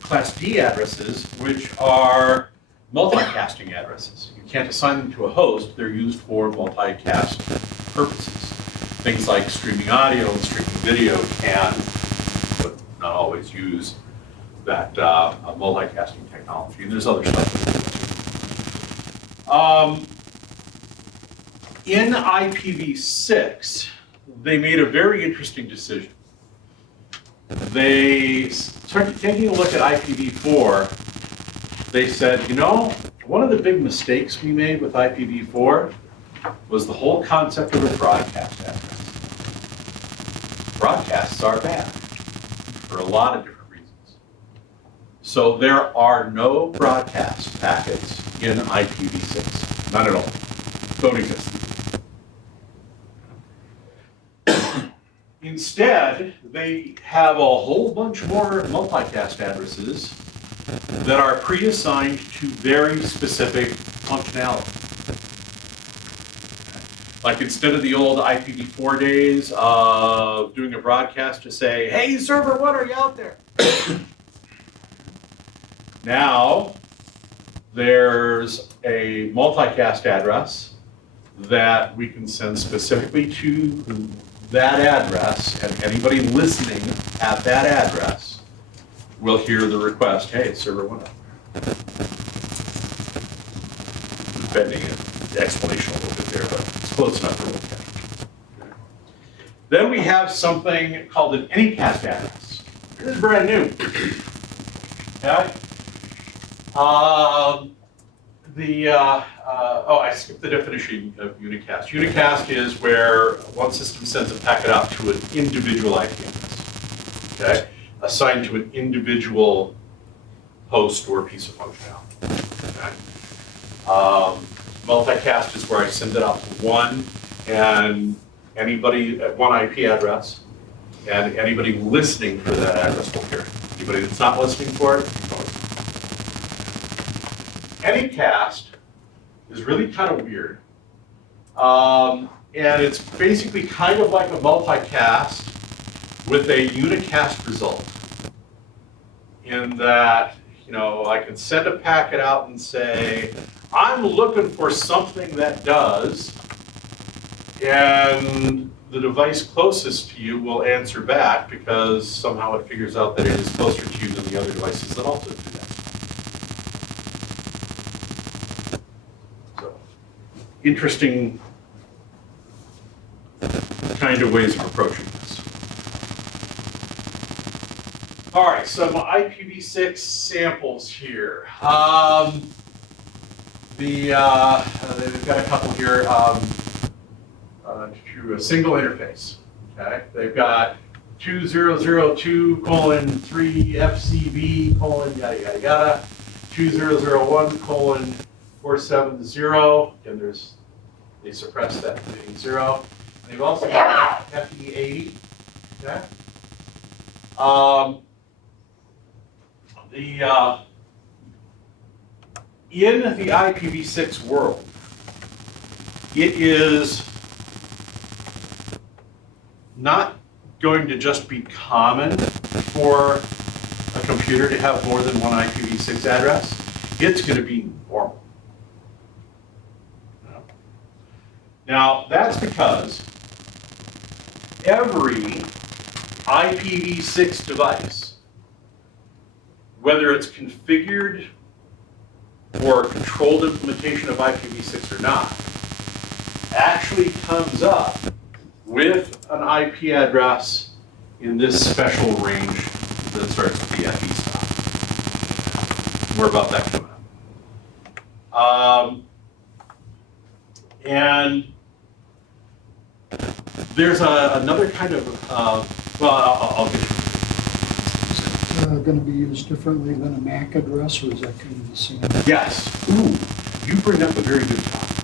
Class D addresses, which are multicasting addresses. You can't assign them to a host, they're used for multicast purposes. Things like streaming audio and streaming video can, but not always use that multicasting technology. And there's other stuff that in IPv6, they made a very interesting decision. They started taking a look at IPv4. They said, you know, one of the big mistakes we made with IPv4 was the whole concept of a broadcast address. Broadcasts are bad for a lot of different reasons. So there are no broadcast packets in IPv6, none at all. Don't exist. Instead, they have a whole bunch more multicast addresses that are pre-assigned to very specific functionality. Like instead of the old IPv4 days of doing a broadcast to say, hey, server one, are you out there? Now, there's a multicast address that we can send specifically to that address, and anybody listening at that address will hear the request, hey, server one up. Bending the explanation a little bit there, but it's close enough for what we Then we have something called an anycast address. This is brand new. Okay. I skipped the definition of unicast. Unicast is where one system sends a packet out to an individual IP address, okay, assigned to an individual host or piece of functionality. Okay. Multicast is where I send it out to one and anybody at one IP address, and anybody listening for that address will hear it. Anybody that's not listening for it, Anycast is really kind of weird. And it's basically kind of like a multicast with a unicast result. In that, I can send a packet out and say, I'm looking for something that does, and the device closest to you will answer back because somehow it figures out that it is closer to you than the other devices that also do that. Interesting kind of ways of approaching this. All right, some IPv6 samples here. They've got a couple here to a single interface. Okay, they've got 2002:3 FCB : yada yada yada, 2001:470. Again, they suppress that to being 0. They've also got FE80. Okay. In the IPv6 world, it is not going to just be common for a computer to have more than one IPv6 address. It's going to be normal. Now, that's because every IPv6 device, whether it's configured or controlled implementation of IPv6 or not, actually comes up with an IP address in this special range that starts with the FE stop. More about that coming up. And there's another kind of, I'll get to it. Is it going to be used differently than a MAC address, or is that kind of the same? Yes. Ooh, you bring up a very good topic.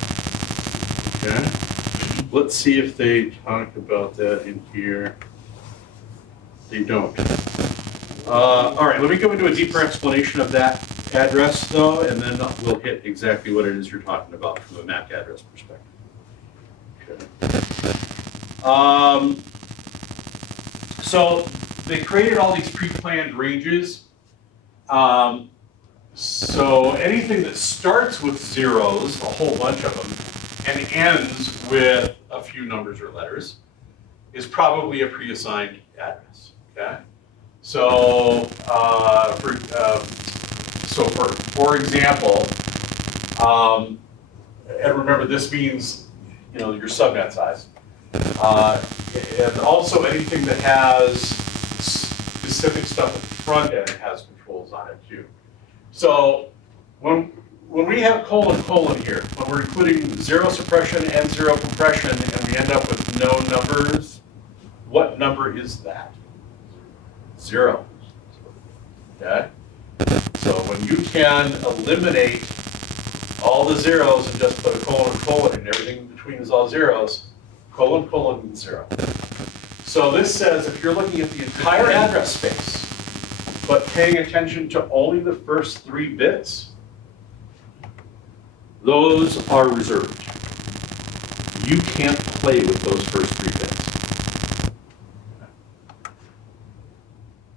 Okay. Let's see if they talk about that in here. They don't. All right, let me go into a deeper explanation of that address, though, and then we'll hit exactly what it is you're talking about from a MAC address perspective. Okay. So they created all these pre-planned ranges. So anything that starts with zeros, a whole bunch of them, and ends with a few numbers or letters, is probably a pre-assigned address. Okay. So for example, and remember this means your subnet size, and also anything that has specific stuff at the front end has controls on it too. So when we have : here, when we're including 0 suppression and 0 compression, and we end up with no numbers, what number is that? 0. Okay? So when you can eliminate all the zeros and just put a : and everything in between is all zeros, : means 0. So this says if you're looking at the entire address space, but paying attention to only the first 3 bits, those are reserved. You can't play with those first 3 bits.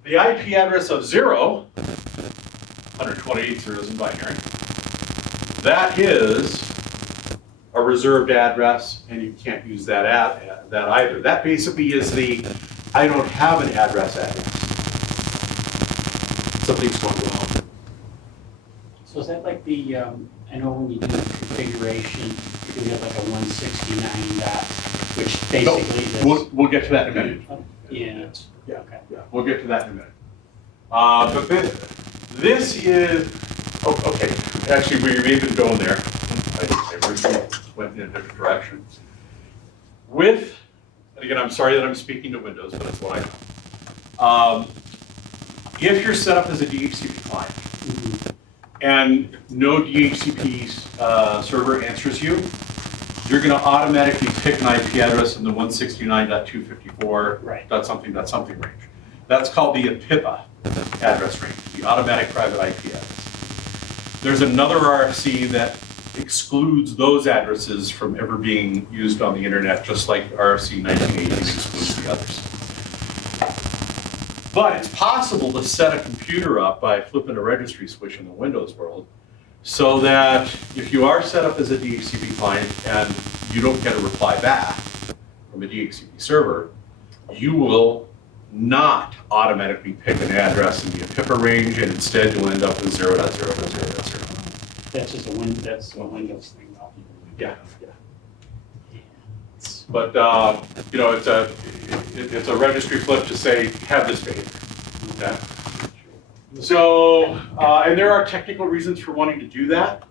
The IP address of 0, 128 zeros in binary, that is a reserved address, and you can't use that either. That basically is the I don't have an address. Something's going wrong. So is that like the, I know when you do configuration, you have like a 169 dot, which basically is. We'll get to that in a minute. Yeah. Yeah, Okay. yeah, we'll get to that in a minute. But this is, okay, actually, we may have been going there. I originally went in a different direction. And again, I'm sorry that I'm speaking to Windows, but that's what I know. If you're set up as a DHCP client, and no DHCP server answers you, you're going to automatically pick an IP address in the 169.254. Right. Something range. That's called the IPv6 address range, the automatic private IP address. There's another RFC that excludes those addresses from ever being used on the internet, just like RFC 1980 excludes the others. But it's possible to set a computer up by flipping a registry switch in the Windows world, so that if you are set up as a DHCP client and you don't get a reply back from a DHCP server, you will not automatically pick an address in the IPv6 range, and instead you'll end up with 0.0.0.0. That's just that's a Windows thing, though. Yeah, yeah. But it's a registry flip to say have this behavior. Okay. So and there are technical reasons for wanting to do that.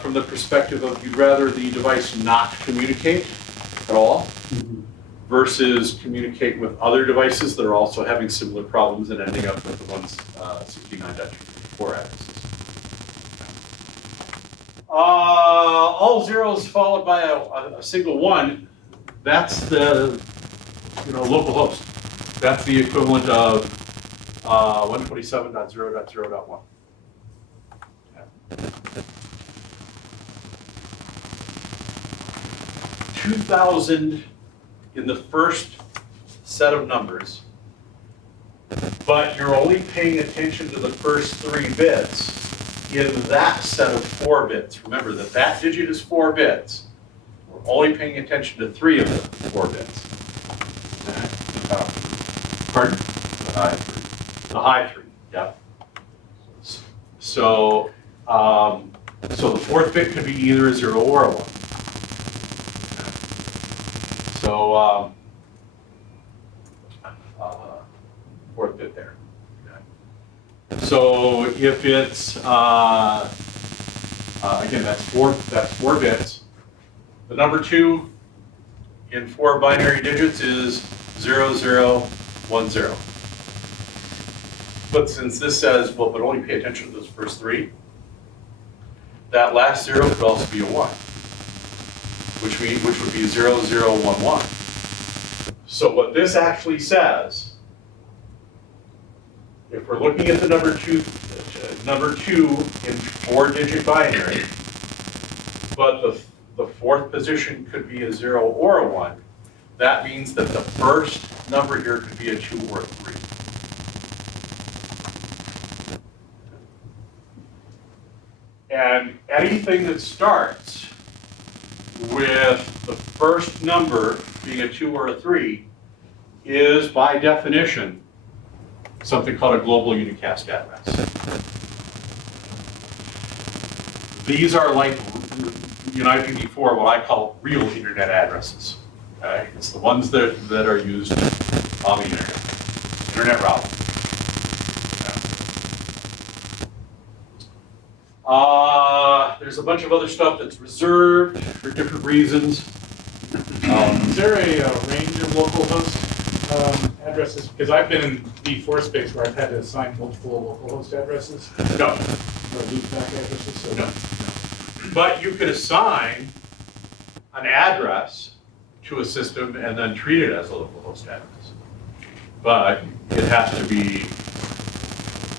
From the perspective of you'd rather the device not communicate at all, versus communicate with other devices that are also having similar problems and ending up with the 169.254 addresses. All zeros followed by a single 1, that's the local host. That's the equivalent of 127.0.0.1. Okay. 2000 in the first set of numbers, but you're only paying attention to the first 3 bits in that set of 4 bits. Remember that digit is 4 bits. We're only paying attention to 3 of the 4 bits. Pardon? The high 3. The high 3, yeah. So, so the 4th bit could be either a 0 or a 1. So, 4th bit there. So if it's, again, that's 4 bits. The number 2 in 4 binary digits is 0010. But since this says, well, but only pay attention to those first 3, that last 0 could also be a 1, which would be 0011. So what this actually says, if we're looking at the number two in 4-digit binary, but the 4th position could be a 0 or a 1, that means that the first number here could be a 2 or a 3. And anything that starts with the first number being a 2 or a 3 is, by definition, something called a global unicast address. These are like, in IPv4, what I call real internet addresses. Okay? It's the ones that are used on the internet routing. There's a bunch of other stuff that's reserved for different reasons. Is there a range of localhost addresses? Because I've been in V4 space where I've had to assign multiple localhost addresses No, or loopback addresses. So no. But you could assign an address to a system and then treat it as a local host address. But it has to be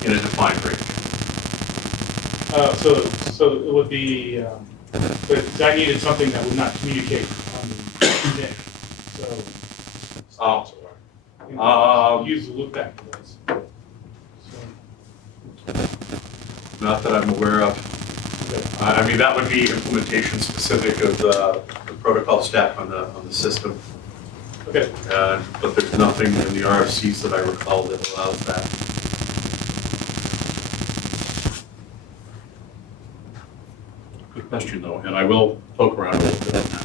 in a defined range. So it would be, but I needed something that would not communicate on the NIC. So, use the loopback device. So, Not that I'm aware of. I mean, that would be implementation specific of the protocol stack on the system. okay. But there's nothing in the RFCs that I recall that allows that. Good question though, and I will poke around a little bit on that.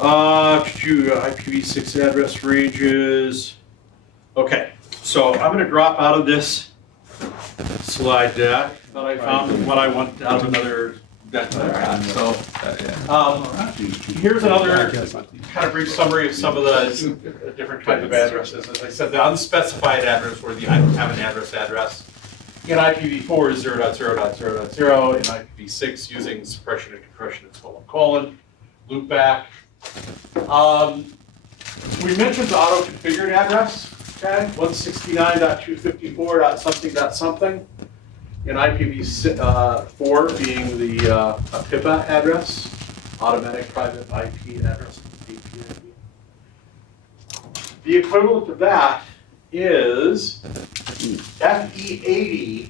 IPv6 address ranges. Okay, so I'm gonna drop out of this slide deck that I found what I want out of another deck that I had. So here's another kind of brief summary of some of the different types of addresses. As I said, the unspecified address where I have an address. In IPv4 is 0.0.0.0. In IPv6 using suppression and compression, it's ::. Loopback. We mentioned the auto-configured address, okay? 169.254.something.something. In IPv4 being the PIPA address, automatic private IP address, APIP. The equivalent of that is FE80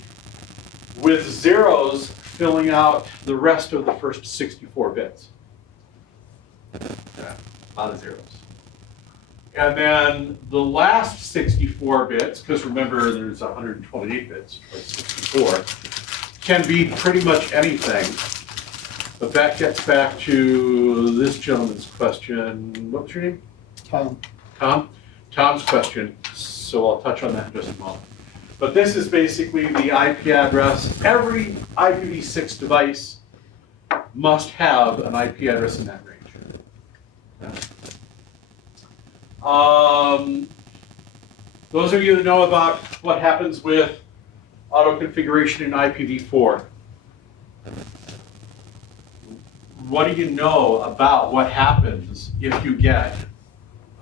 with zeros filling out the rest of the first 64 bits. Yeah, a lot of zeros. And then the last 64 bits, because remember there's 128 bits, like 64, can be pretty much anything. But that gets back to this gentleman's question. What was your name? Tom. Tom? Tom's question, so I'll touch on that in just a moment. But this is basically the IP address. Every IPv6 device must have an IP address in that range. Those of you that know about what happens with auto configuration in IPv4, what do you know about what happens if you get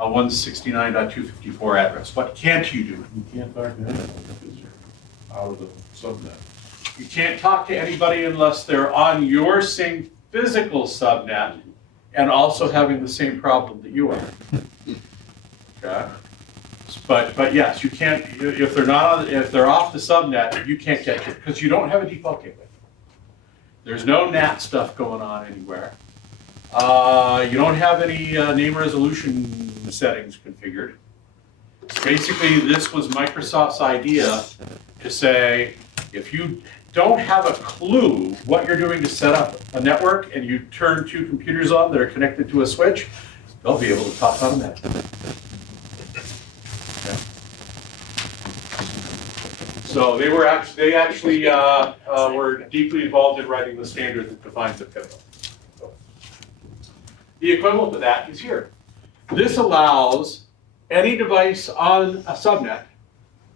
a 169.254 address? What can't you do? You can't talk to anyone because you're out of the subnet. You can't talk to anybody unless they're on your same physical subnet and also having the same problem that you are. Okay? But yes, you can't, if they're not, if they're off the subnet, you can't get it because you don't have a default gateway. There's no NAT stuff going on anywhere. You don't have any name resolution settings configured. Basically, this was Microsoft's idea to say, if you don't have a clue what you're doing to set up a network and you turn two computers on that are connected to a switch, they'll be able to talk automatically. Okay. So they actually were deeply involved in writing the standard that defines a PIPA. So, the equivalent to that is here. This allows any device on a subnet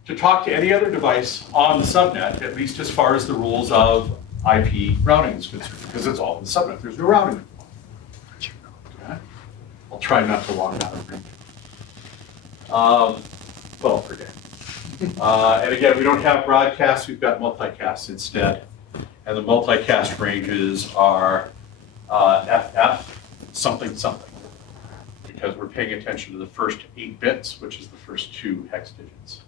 to talk to any other device on the subnet, at least as far as the rules of IP routing is concerned, because it's all in the subnet. There's no routing. Okay. I'll try not to walk out of the room. Well, forget. And again, we don't have broadcasts, we've got multicasts instead. And the multicast ranges are FF something something, because we're paying attention to the first 8 bits, which is the first 2 hex digits.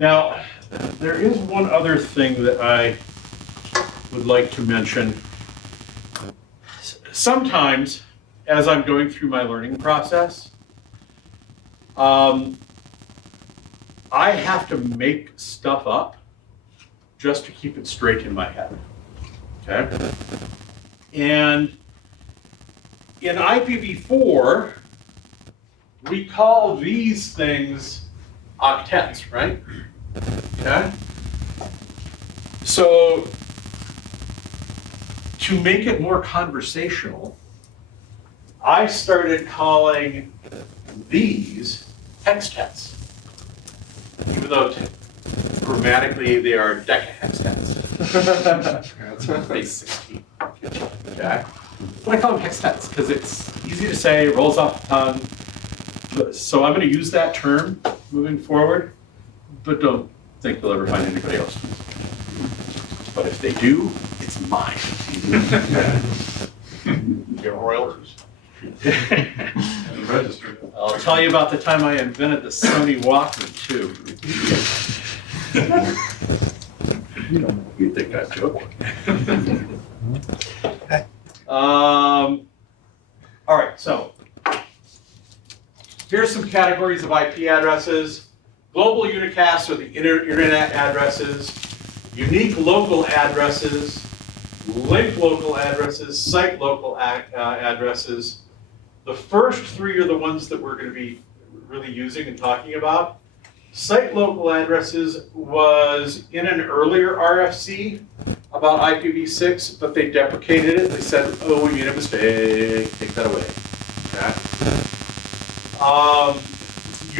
Now, there is one other thing that I would like to mention. Sometimes, as I'm going through my learning process, I have to make stuff up just to keep it straight in my head, okay? And in IPv4, we call these things octets, right? Okay? So, to make it more conversational, I started calling these hextets, even though grammatically they are decahextets. Base 16. Okay? But I call them hex stats because it's easy to say, it rolls off the tongue. So I'm going to use that term moving forward, but don't think you'll ever find anybody else. But if they do, it's mine. Get royalties. And register. I'll tell you about the time I invented the Sony Walkman too. You think I'm joking? All right, so here's some categories of IP addresses. Global unicast are the internet addresses. Unique local addresses. Link local addresses. Site local addresses. The first three are the ones that we're going to be really using and talking about. Site local addresses was in an earlier RFC about IPv6, but they deprecated it. They said, oh, we made a mistake, take that away. Okay.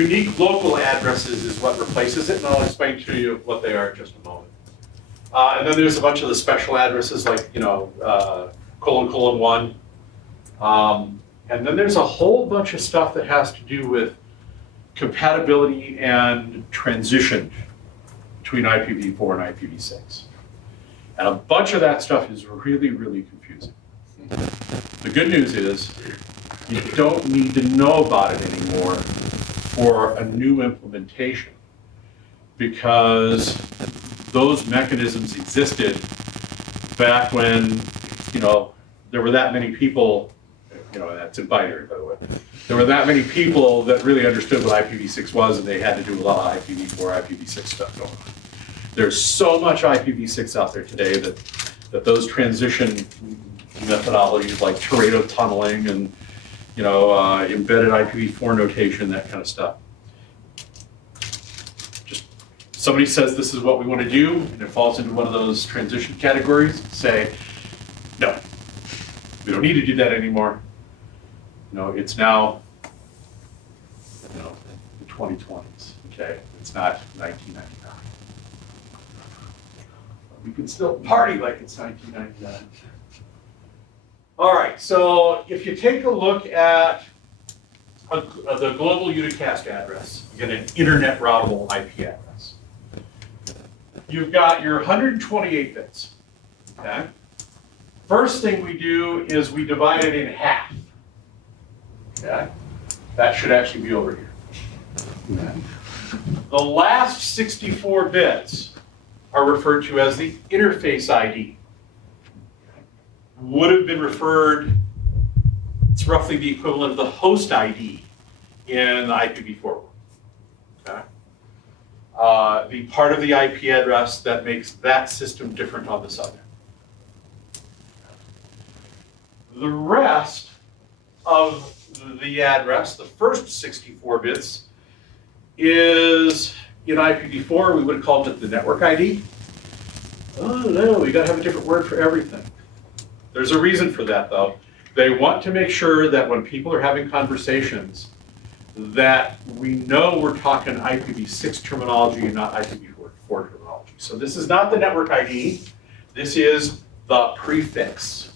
Unique local addresses is what replaces it, and I'll explain to you what they are in just a moment. And then there's a bunch of the special addresses like, ::1. And then there's a whole bunch of stuff that has to do with compatibility and transition between IPv4 and IPv6. And a bunch of that stuff is really, really confusing. The good news is you don't need to know about it anymore for a new implementation because those mechanisms existed back when, there were that many people, that's in binary, by the way. There were that many people that really understood what IPv6 was, and they had to do a lot of IPv4, IPv6 stuff going on. There's so much IPv6 out there today that those transition methodologies like Teredo tunneling and embedded IPv4 notation, that kind of stuff. Just somebody says this is what we want to do, and it falls into one of those transition categories, say, no, we don't need to do that anymore. It's now, the 2020s, okay? It's not 1999. We can still party like it's 1999. All right, so if you take a look at the global unicast address, you get an internet routable IP address. You've got your 128 bits, okay? First thing we do is we divide it in half. Okay, that should actually be over here. Okay. The last 64 bits are referred to as the interface ID. Would have been referred, it's roughly the equivalent of the host ID in the IPv4 world. Okay. The part of the IP address that makes that system different on the subnet. The rest of the address, the first 64 bits, is in IPv4, we would have called it the network ID. Oh no, we gotta have a different word for everything. There's a reason for that though. They want to make sure that when people are having conversations, that we know we're talking IPv6 terminology and not IPv4 terminology. So this is not the network ID, this is the prefix.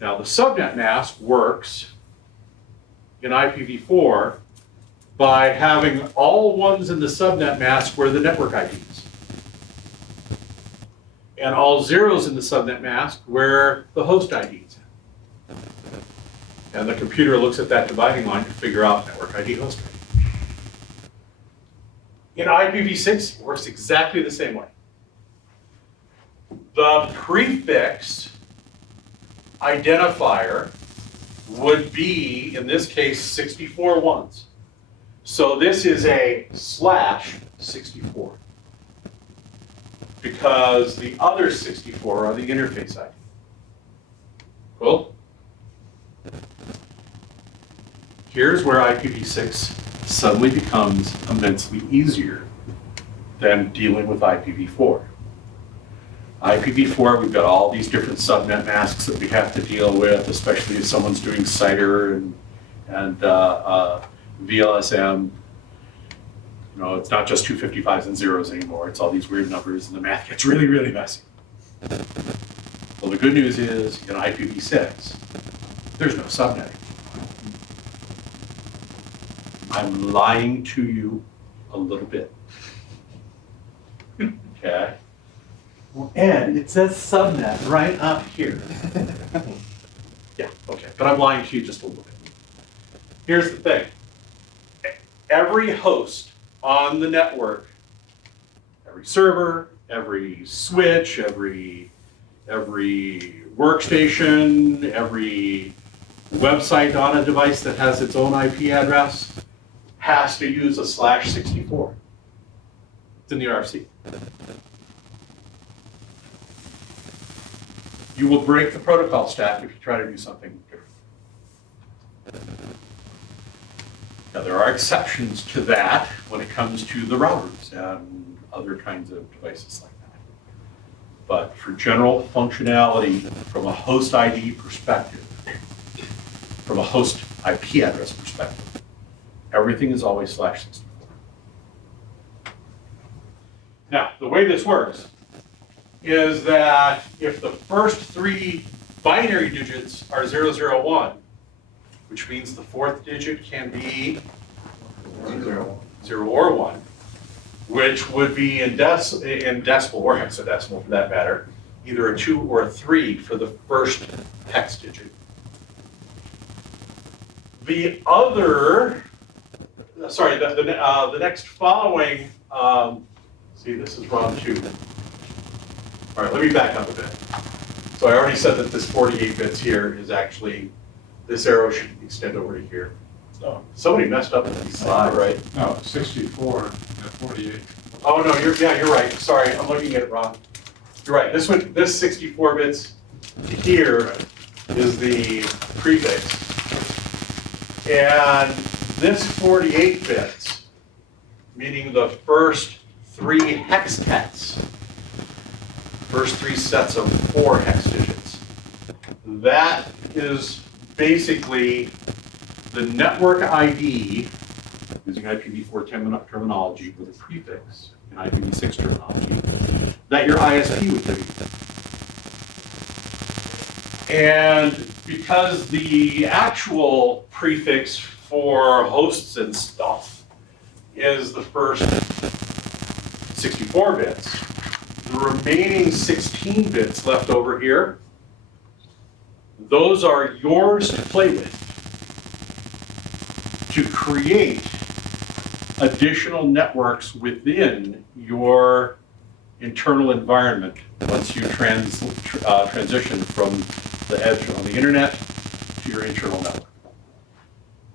Now the subnet mask works in IPv4 by having all ones in the subnet mask where the network IDs, and all zeros in the subnet mask where the host IDs. And the computer looks at that dividing line to figure out network ID, host ID. In IPv6, it works exactly the same way. The prefix identifier would be, in this case, 64 ones. So this is a /64 because the other 64 are the interface ID. Cool? Here's where IPv6 suddenly becomes immensely easier than dealing with IPv4. IPv4, we've got all these different subnet masks that we have to deal with, especially if someone's doing CIDR and VLSM. You know, it's not just 255s and zeros anymore. It's all these weird numbers, and the math gets really, really messy. Well, the good news is, in IPv6, there's no subnetting. I'm lying to you a little bit. Okay? And it says subnet right up here. Yeah, okay, but I'm lying to you just a little bit. Here's the thing. Every host on the network, every server, every switch, every workstation, every website on a device that has its own IP address has to use a /64. It's in the RFC. You will break the protocol stack if you try to do something different. Now, there are exceptions to that when it comes to the routers and other kinds of devices like that. But for general functionality, from a host ID perspective, from a host IP address perspective, everything is always /64. Now, the way this works is that if the first 3 binary digits are 001, which means the 4th digit can be 0 or 1, which would be in decimal or hexadecimal for that matter, either a 2 or a 3 for the first hex digit. The next following, see, this is wrong too. All right, let me back up a bit. So I already said that this 48 bits here is actually, this arrow should extend over to here. Oh, somebody messed up with the slide, right? No, 64 and 48. Oh, no, you're right. Sorry, I'm looking at it wrong. You're right. This 64 bits here is the prefix. And this 48 bits, meaning the first 3 hextets, first 3 sets of 4 hex digits, that is basically the network ID, using IPv4 terminology with a prefix, in IPv6 terminology, that your ISP would give you. And because the actual prefix for hosts and stuff is the first 64 bits, the remaining 16 bits left over here, those are yours to play with to create additional networks within your internal environment once you transition from the edge on the internet to your internal network.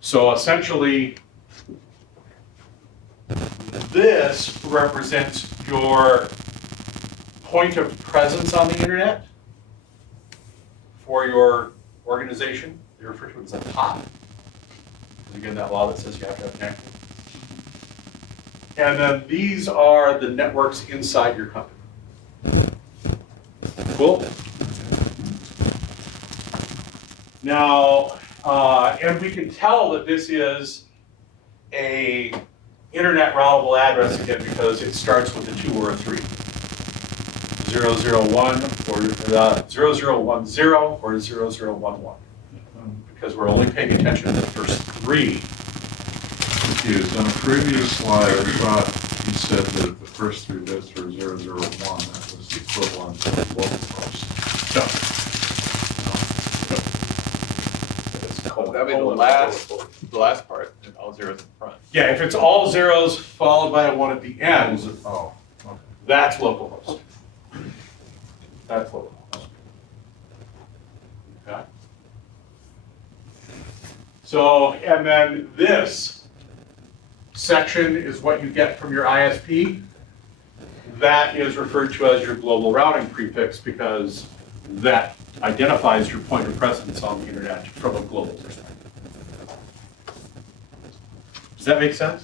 So essentially, this represents your point of presence on the internet for your organization. They refer to it as a POP. Because again, that law that says you have to have an active. And then these are the networks inside your company. Cool? Now, and we can tell that this is a internet routable address again because it starts with a 2 or a 3. 001 or 0010 or 0011. Because we're only paying attention to the first 3. Confused. On a previous slide, I thought you said that the first 3 bits were 001. That was the equivalent of the local host. No. That'd be the last part, and all zeros in front. Yeah, if it's all zeros followed by a 1 at the end, Oh, okay. that's localhost. That's localhost. Okay. So, and then this section is what you get from your ISP. That is referred to as your global routing prefix because that identifies your point of presence on the internet from a global perspective. Does that make sense?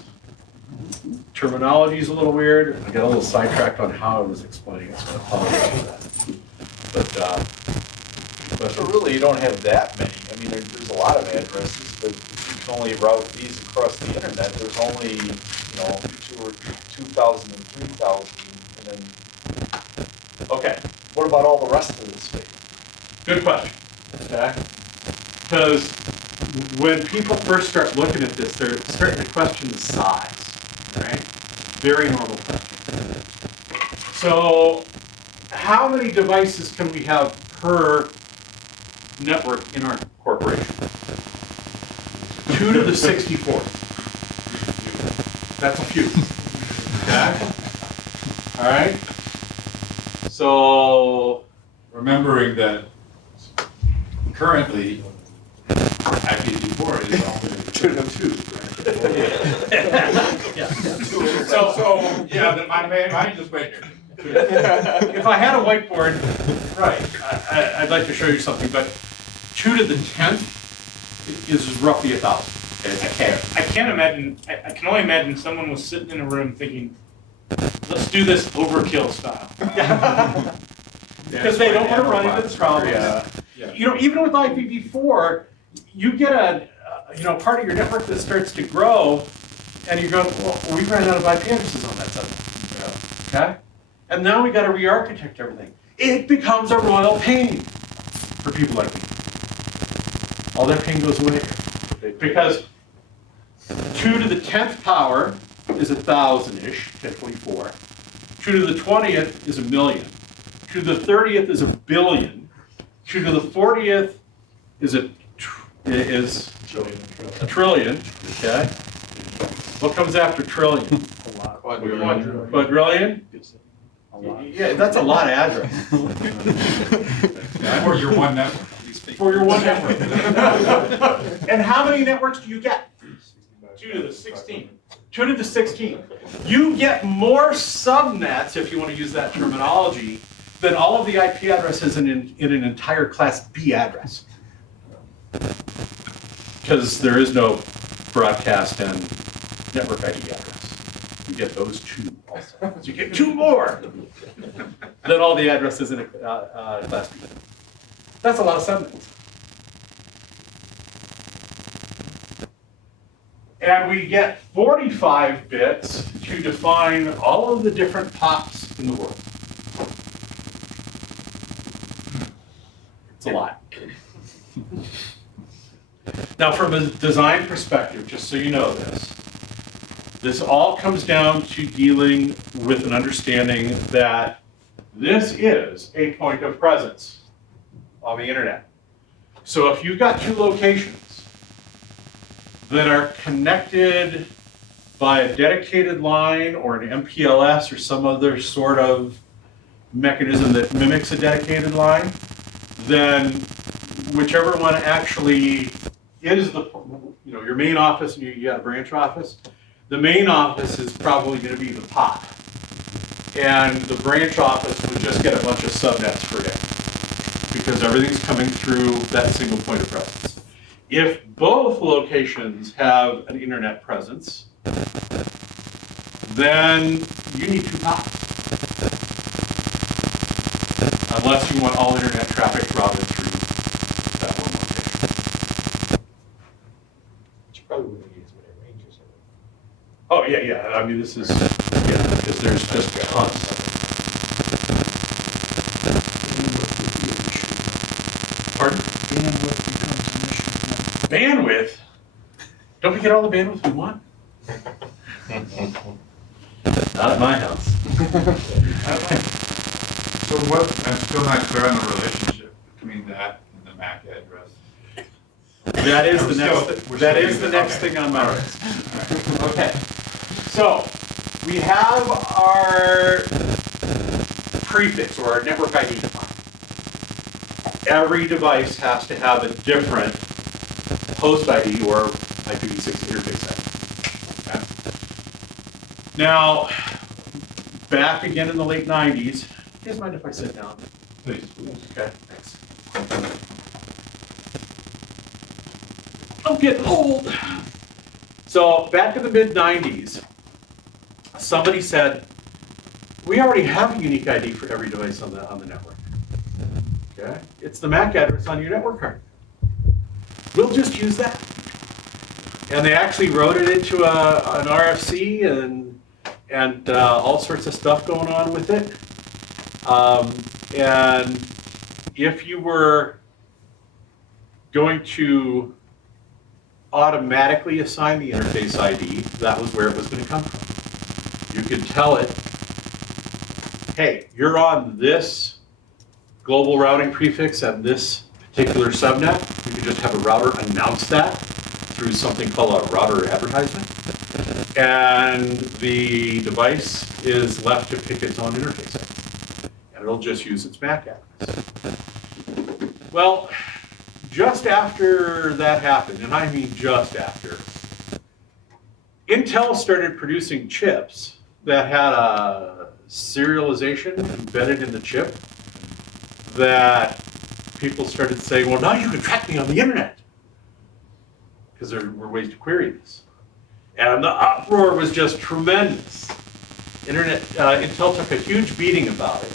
Terminology is a little weird. I got a little sidetracked on how I was explaining it, so I apologize for that. But So really, you don't have that many. I I mean, there's a lot of addresses, but if you can only route these across the internet, there's only, you know, 2,000 and 3,000, and then, okay, what about all the rest of the space? Good question, okay? Because when people first start looking at this, they're starting to question the size, right? Very normal question. So, how many devices can we have per network in our corporation? 2 to the 64th. That's a few. Okay? All right? So, Remembering that currently IPv4 is only 2. So, yeah, then mine just wait here. If I had a whiteboard, right, I'd like to show you something, but 2 to the 10th is roughly 1,000. I can't imagine, I can only imagine someone was sitting in a room thinking, let's do this overkill style. Because they don't want to run into the problem. Yeah. You know, even with IPv4, you get a, part of your network that starts to grow, and you go, well, we ran out of IP addresses on that suddenly. Okay? And now we got to re-architect everything. It becomes a royal pain for people like me. All that pain goes away. Because 2 to the 10th power is 1,000-ish, 1024. 2 to the 20th is 1,000,000. 2 to the 30th is 1 billion. 2 to the 40th is a trillion. Okay. What comes after trillion? Quadrillion? Yeah, that's a lot of addresses. For your one network. For your one network. And how many networks do you get? 2 to the 16. 2 to the 16. You get more subnets, if you want to use that terminology, than all of the IP addresses in an entire Class B address. Because there is no broadcast and network ID address. You get those 2 also. So you get 2 more than all the addresses in a Class B. That's a lot of subnets. And we get 45 bits to define all of the different POPs in the world. It's a lot. Now, from a design perspective, just so you know this all comes down to dealing with an understanding that this is a point of presence on the internet. So if you've got 2 locations that are connected by a dedicated line or an MPLS or some other sort of mechanism that mimics a dedicated line, then whichever one actually is the, your main office and you got a branch office, the main office is probably going to be the POP. And the branch office would just get a bunch of subnets for it because everything's coming through that single point of presence. If both locations have an internet presence, then you need 2 POPs. Unless you want all internet traffic routed through that one location. Which you probably wouldn't use many ranges. Oh, yeah. I mean, this is, because there's just tons. Pardon? Bandwidth becomes an issue. Bandwidth? Don't we get all the bandwidth we want? Not at my house. So what, I'm still not clear on the relationship between that and the MAC address. That is We're the next thing on my list. Okay. So we have our prefix or our network ID defined. Every device has to have a different host ID or IPv6 interface ID. Okay. Now, back again in the late 90s, you guys mind if I sit down? Please. Okay, thanks. I'm getting old. So back in the mid-90s, somebody said, we already have a unique ID for every device on the network. Okay? It's the MAC address on your network card. just use that. And they actually wrote it into an RFC and all sorts of stuff going on with it. And if you were going to automatically assign the interface ID, that was where it was going to come from. You could tell it, hey, you're on this global routing prefix and this particular subnet. You could just have a router announce that through something called a router advertisement. And the device is left to pick its own interface ID. And it'll just use its MAC address. Well, just after that happened, and I mean just after, Intel started producing chips that had a serialization embedded in the chip that people started saying, well, now you can track me on the internet, because there were ways to query this. And the uproar was just tremendous. Intel took a huge beating about it.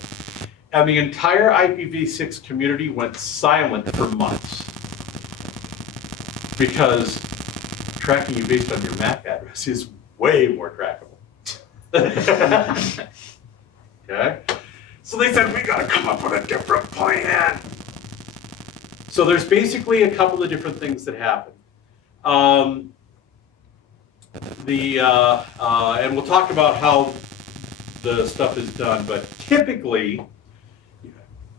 And the entire IPv6 community went silent for months. Because tracking you based on your MAC address is way more trackable. Okay? So they said, we gotta come up with a different plan. So there's basically a couple of different things that happen. And we'll talk about how the stuff is done, but typically,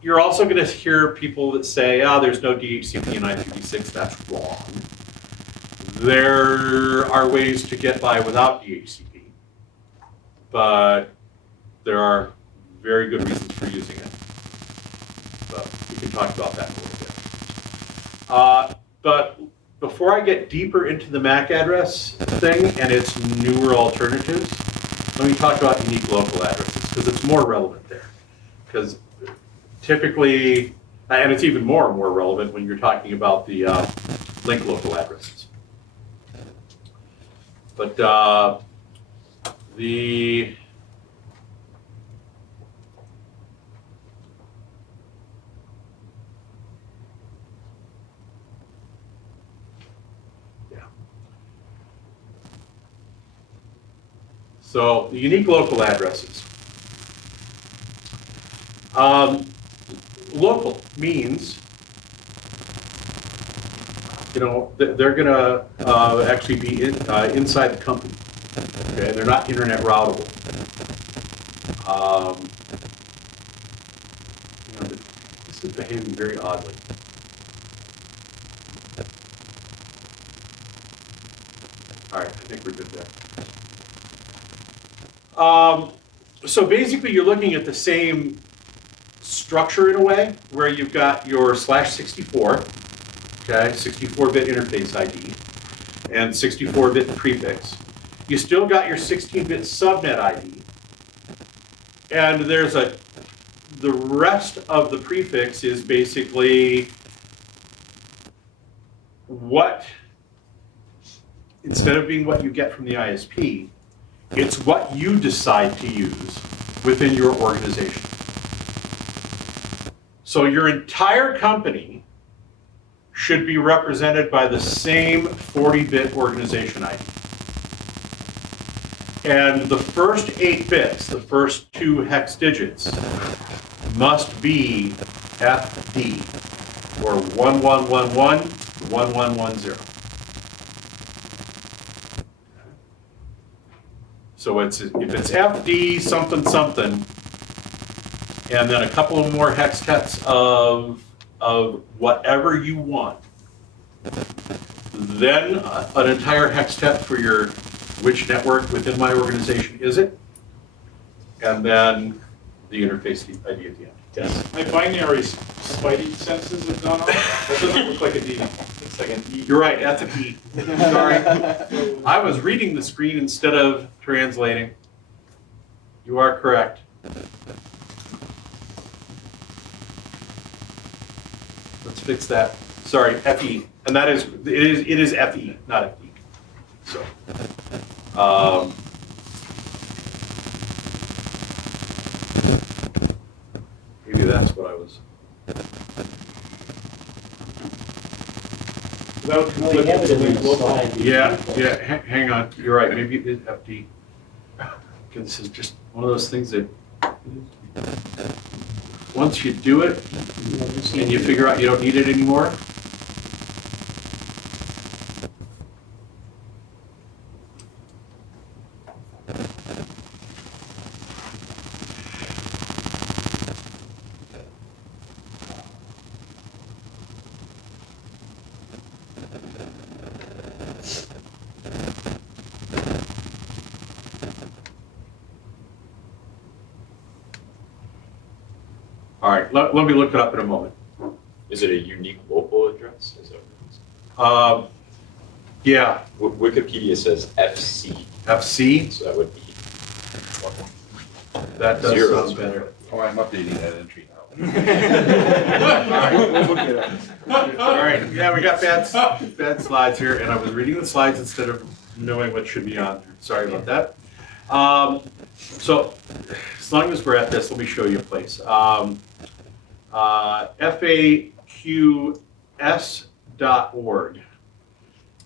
you're also going to hear people that say, there's no DHCP in IPv6. That's wrong. There are ways to get by without DHCP, but there are very good reasons for using it. But we can talk about that in a little bit. But before I get deeper into the MAC address thing and its newer alternatives, let me talk about unique local addresses, because it's more relevant there. Because typically, and it's even more relevant when you're talking about the link local addresses. But so the unique local addresses. Local means, they're going to actually be inside the company. Okay, they're not internet routable. This is behaving very oddly. All right, I think we're good there. So basically, you're looking at the same structure in a way, where you've got your /64, okay, 64-bit interface ID, and 64-bit prefix. You still got your 16-bit subnet ID, and the rest of the prefix is basically what, instead of being what you get from the ISP, it's what you decide to use within your organization. So your entire company should be represented by the same 40-bit organization ID. And the first 8 bits, the first 2 hex digits, must be FD, or 1111, 1110. So if it's FD something something, and then a couple of more hextets of whatever you want, then an entire hextet for your which network within my organization is it, and then the interface ID at the end. Yes. My binary spidey senses have gone off. That doesn't look like a D. Looks like an E. You're right, that's a D. Sorry. I was reading the screen instead of translating. You are correct. Let's fix that. Sorry, FE. And that is, it is FE, not FD. So, maybe that's what I was. That would Well, conflict you have with it the in link the local. slide. Yeah, hang on, you're right, maybe it is FD. Okay, this is just one of those things that, once you do it, and you figure out you don't need it anymore. All right, let me look it up in a moment. Is it a unique local address? Is it? Yeah, Wikipedia says FC, FC, so that would be. that does Zeros. sound better. Oh, I'm updating that entry now. All right, yeah, we got bad slides here, and I was reading the slides instead of knowing what should be on there. Sorry about that. So, as long as we're at this, let me show you a place. FAQS.org.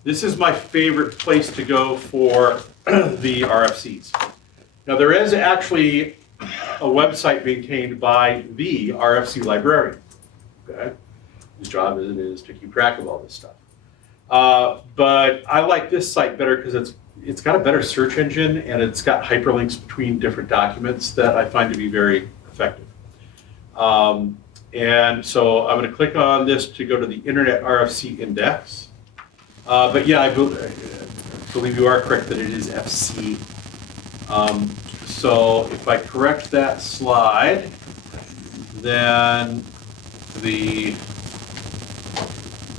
This is my favorite place to go for the RFCs. Now, there is actually a website maintained by the RFC librarian, okay, whose job it is to keep track of all this stuff. But I like this site better because it's got a better search engine and it's got hyperlinks between different documents that I find to be very effective. And so I'm going to click on this to go to the Internet RFC Index. But yeah, I believe you are correct that it is FC. So if I correct that slide, then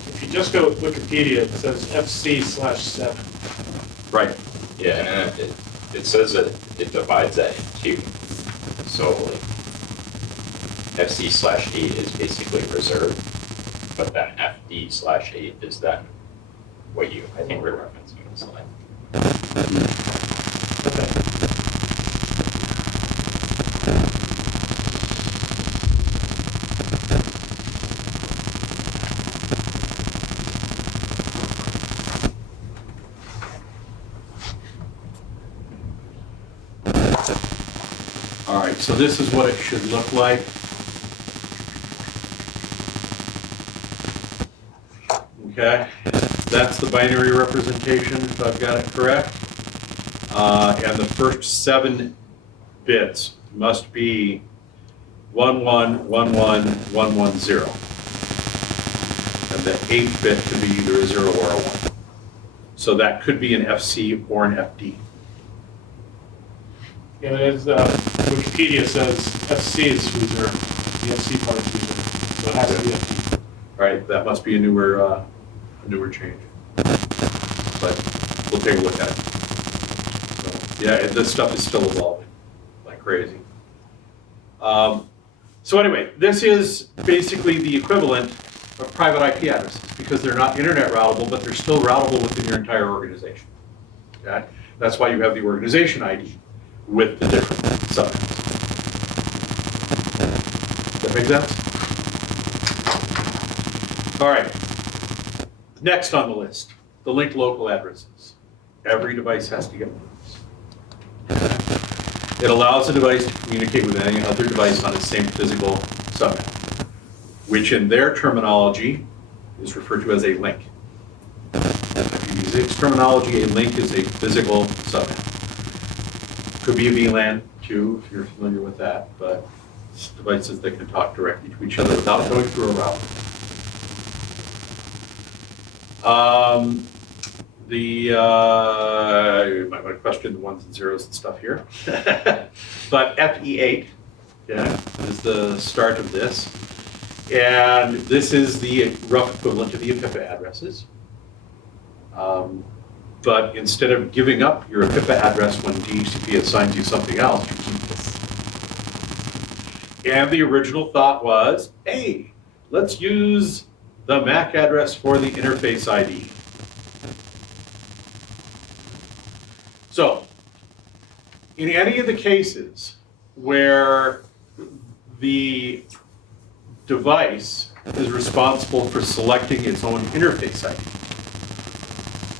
If you just go with Wikipedia, it says FC/7. right. Yeah, and it says that it divides that in two. So like FC/8 is basically reserved, but then FD/8 is then what you, I think we're referencing in the slide. All right, so this is what it should look like. Okay, that's the binary representation, if I've got it correct. And the first 7 bits must be 1111110. And the 8th bit can be either a 0 or a 1. So that could be an FC or an FD. Yeah, it is, Wikipedia says FC is user, the FC part is user, so it has to be FD. Right, that must be a newer change. But we'll take a look at it. So, yeah, this stuff is still evolving like crazy. So anyway, this is basically the equivalent of private IP addresses because they're not internet routable, but they're still routable within your entire organization. Okay? That's why you have the organization ID with the different subnets. Does that make sense? All right. Next on the list, the linked local addresses. Every device has to get one of those. It allows the device to communicate with any other device on its same physical subnet, which in their terminology is referred to as a link. If you use its terminology, a link is a physical subnet. Could be a VLAN too, if you're familiar with that, but it's devices that can talk directly to each other without going through a router. You might want to question the 1s and 0s and stuff here. But FE8, yeah, is the start of this. And this is the rough equivalent to the IPv6 addresses. But instead of giving up your IPv6 address when DHCP assigns you something else, you keep this. And the original thought was, hey, let's use the MAC address for the interface ID. So, in any of the cases where the device is responsible for selecting its own interface ID,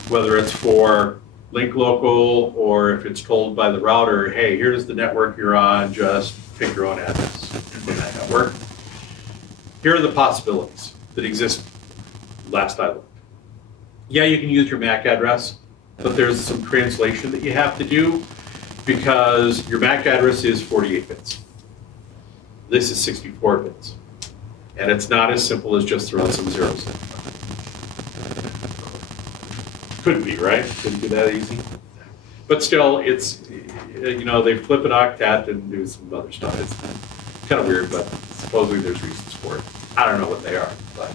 whether it's for link local or if it's told by the router, hey, here's the network you're on, just pick your own address for that network. Here are the possibilities that exist last I looked. Yeah, you can use your MAC address, but there's some translation that you have to do because your MAC address is 48 bits. This is 64 bits. And it's not as simple as just throwing some zeros in. Could be, right? Couldn't be that easy. But still, it's, you know, they flip an octet and do some other stuff. It's kind of weird, but supposedly there's reasons for it. I don't know what they are, but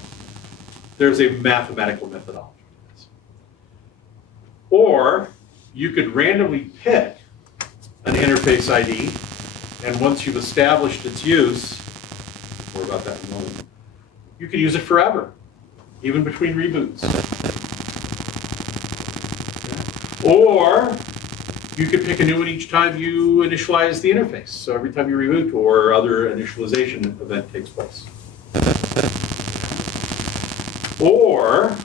there's a mathematical methodology for this. Or you could randomly pick an interface ID, and once you've established its use, more about that in a moment, you can use it forever, even between reboots. Or you could pick a new one each time you initialize the interface. So every time you reboot or other initialization event takes place. Or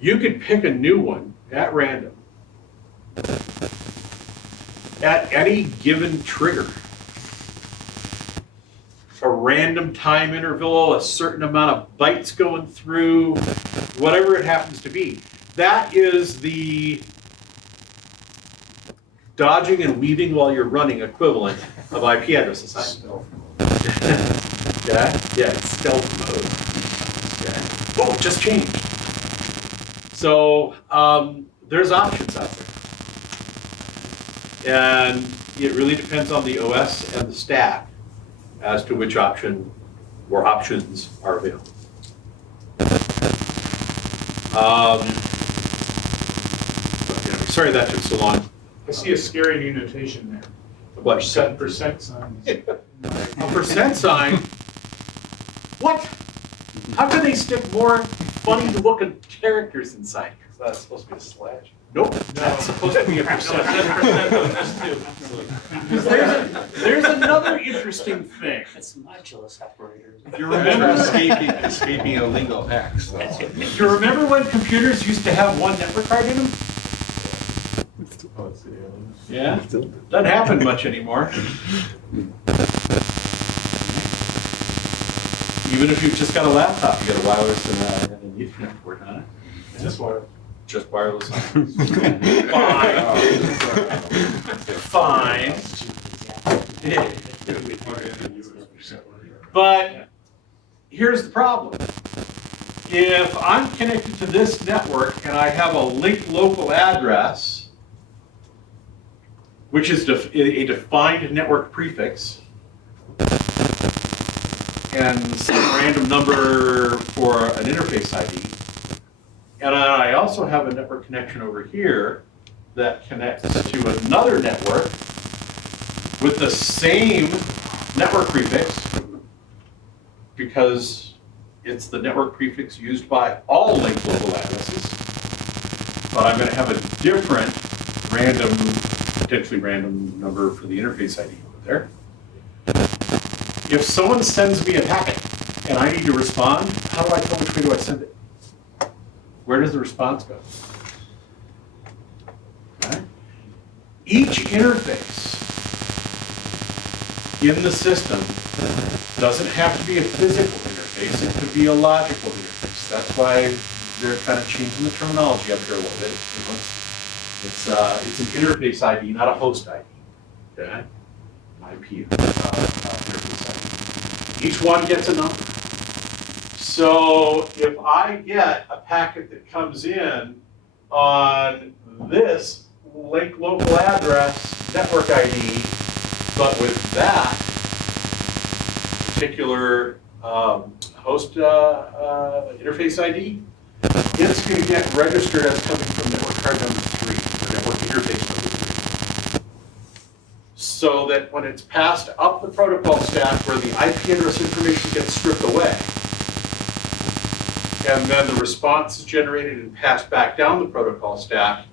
you could pick a new one at random at any given trigger. A random time interval, a certain amount of bytes going through, whatever it happens to be. That is the dodging and weaving while you're running equivalent of IP address assignment. Yeah, it's stealth mode. Okay. Oh, it just changed. So there's options out there. And it really depends on the OS and the stack as to which option or options are available. Sorry that took so long. I see a scary new notation there. What? Percent sign. A percent sign? What? How can they stick more funny looking characters inside? It's not supposed to be a slash. Nope, that's supposed to be a percent. There's There's another interesting thing. It's modulus operators. You remember Escaping a legal X. So. You remember when computers used to have one network card in them? Yeah, doesn't happen much anymore. Even if you've just got a laptop, you got a wireless and an Ethernet port on it. Just wireless. Just wireless. Fine. But here's the problem. If I'm connected to this network and I have a linked local address, which is a defined network prefix, and some random number for an interface ID, and I also have a network connection over here that connects to another network with the same network prefix, because it's the network prefix used by all linked local addresses, but I'm going to have a different potentially random number for the interface ID over there. If someone sends me a packet and I need to respond, how do I tell which way do I send it? Where does the response go? Okay. Each interface in the system doesn't have to be a physical interface, it could be a logical interface. That's why they're kind of changing the terminology up here a little bit. It's an interface ID, not a host ID. Okay? IP interface ID. Each one gets a number. So if I get a packet that comes in on this link local address network ID, but with that particular host interface ID, it's going to get registered as coming from network card number 3, or network interface number 3. So that when it's passed up the protocol stack where the IP address information gets stripped away, and then the response is generated and passed back down the protocol stack,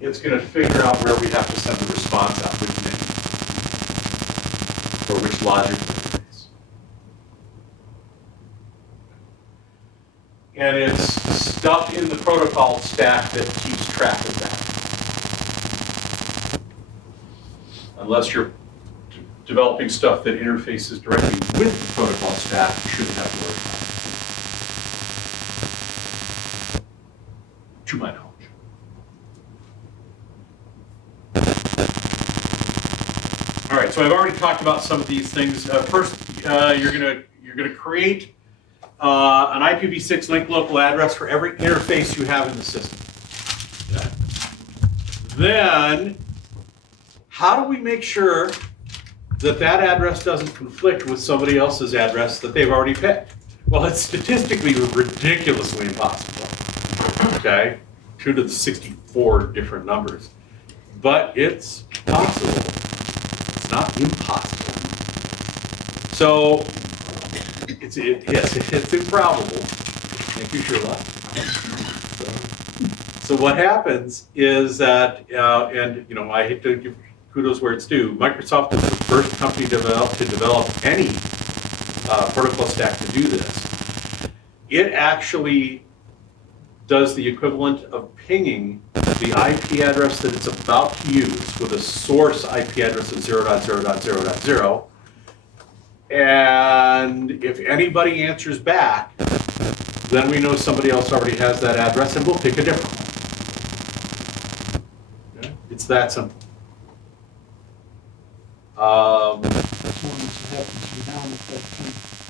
it's going to figure out where we have to send the response out, which menu, or which logic interface. And it's stuff in the protocol stack that keeps track of that. Unless you're developing stuff that interfaces directly with the protocol stack, you shouldn't have to worry about it. To my knowledge. All right, so I've already talked about some of these things. First, you're gonna create an IPv6 linked local address for every interface you have in the system. Okay. Then, how do we make sure that that address doesn't conflict with somebody else's address that they've already picked? Well, it's statistically ridiculously impossible. Okay, 2 to the 64 different numbers, but it's possible. It's not impossible. So it's improbable. Thank you, Sherlock. So what happens is that, and I hate to give kudos where it's due. Microsoft is the first company to develop any protocol stack to do this. It actually does the equivalent of pinging the IP address that it's about to use with a source IP address of 0.0.0.0. And if anybody answers back, then we know somebody else already has that address and we'll pick a different one. Okay? It's that simple.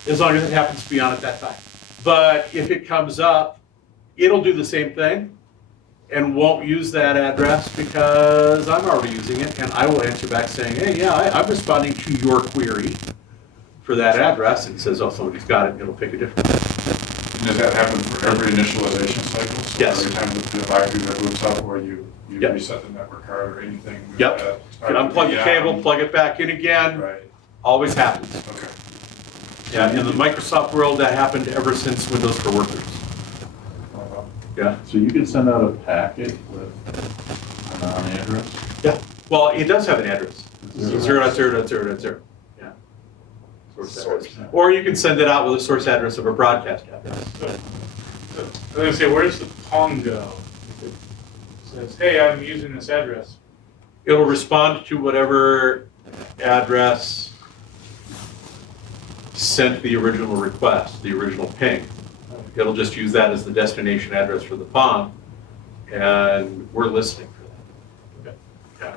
As long as it happens to be on at that time. But if it comes up, it'll do the same thing and won't use that address because I'm already using it, and I will answer back saying, hey, yeah, I'm responding to your query for that address, and it says, oh, somebody's got it, it'll pick a different one. Does that happen for every initialization cycle? So Yes. every time the device that boots up or you Yep. reset the network card or anything? Yep. You can unplug the cable, plug it back in again, Right, always happens. okay. Yeah, in the Microsoft world, that happened ever since Windows for Workers. Yeah. So you can send out a packet with an address? Yeah. Well, it does have an address. 0.0.0.0. Yeah. Source address. Or you can send it out with a source address of a broadcast address. I was gonna say, where does the pong go? It says, hey, I'm using this address. It'll respond to whatever address sent the original request, the original ping. It'll just use that as the destination address for the POM, and we're listening for that. Okay.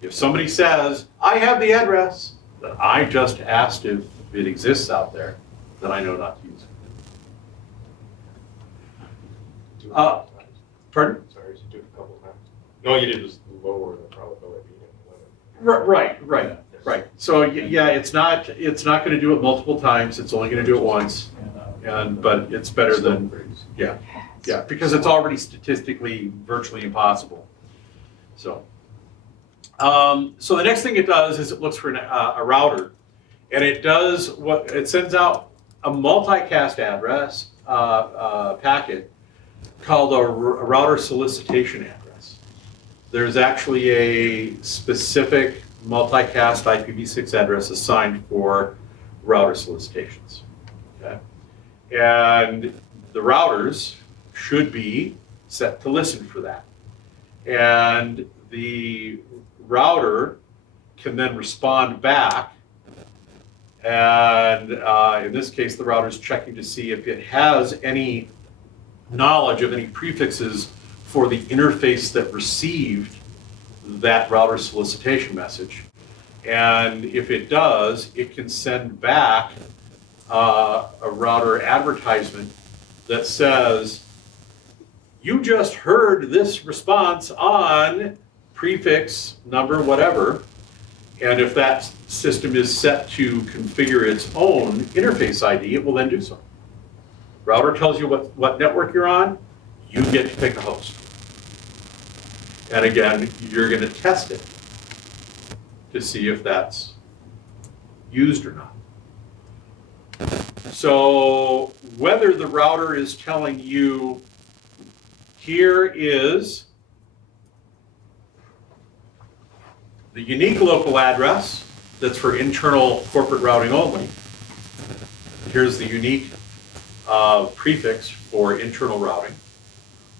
If somebody says, I have the address that I just asked if it exists out there, then I know not to use it. Pardon? Sorry, you do it a couple times. No, you did just lower the probability and limit. Right. So yeah, it's not going to do it multiple times. It's only going to do it once, but it's better than yeah, because it's already statistically virtually impossible. So the next thing it does is it looks for a router, and it sends out a multicast address packet called a router solicitation address. There's actually a specific multicast IPv6 address assigned for router solicitations. Okay? And the routers should be set to listen for that. And the router can then respond back. And in this case, the router is checking to see if it has any knowledge of any prefixes for the interface that received that router solicitation message. And if it does, it can send back a router advertisement that says, you just heard this response on prefix number whatever, and if that system is set to configure its own interface ID, it will then do so. Router tells you what network you're on, you get to pick a host. And again, you're going to test it to see if that's used or not. So whether the router is telling you, here is the unique local address that's for internal corporate routing only. Here's the unique prefix for internal routing,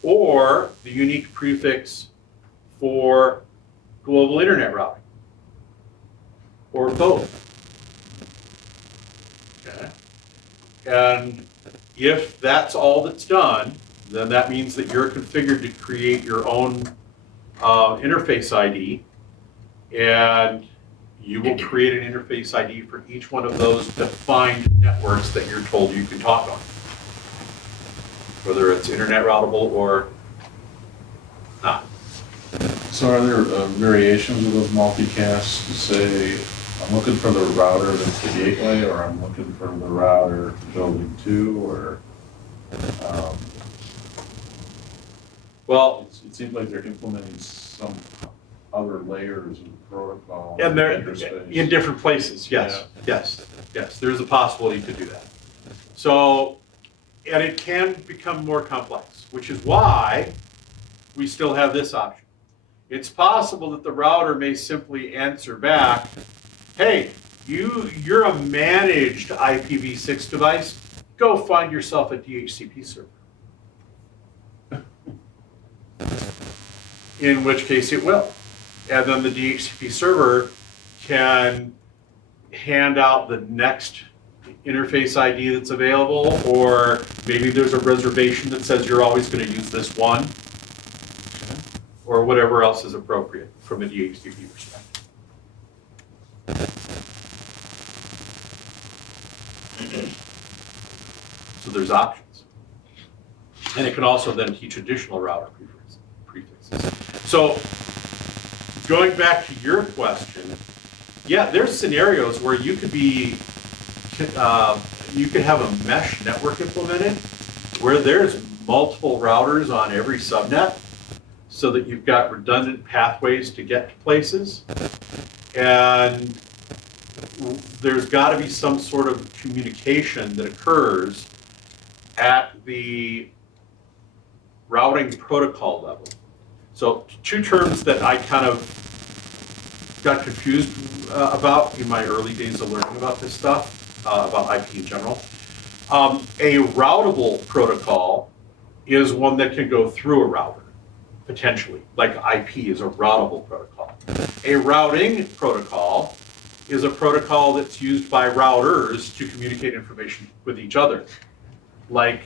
or the unique prefix for global internet routing, or both. Okay. And if that's all that's done, then that means that you're configured to create your own interface ID, and you will create an interface ID for each one of those defined networks that you're told you can talk on, whether it's internet routable or not. So are there variations of those multicasts to say, I'm looking for the router that's the gateway, or I'm looking for the router to building 2, or, Well, it seems like they're implementing some other layers of protocol. and they're interspace. in different places, yes, yes, there's a possibility to do that. So, and it can become more complex, which is why we still have this option. It's possible that the router may simply answer back, hey, you're a managed IPv6 device, go find yourself a DHCP server. In which case it will. And then the DHCP server can hand out the next interface ID that's available, or maybe there's a reservation that says you're always going to use this one, or whatever else is appropriate from a DHCP perspective. So there's options. And it can also then teach additional router prefixes. So going back to your question, yeah, there's scenarios where you could be, you could have a mesh network implemented where there's multiple routers on every subnet, so that you've got redundant pathways to get to places. And there's got to be some sort of communication that occurs at the routing protocol level. So two terms that I kind of got confused about in my early days of learning about this stuff, about IP in general. A routable protocol is one that can go through a router, potentially, like IP is a routable protocol. A routing protocol is a protocol that's used by routers to communicate information with each other, like,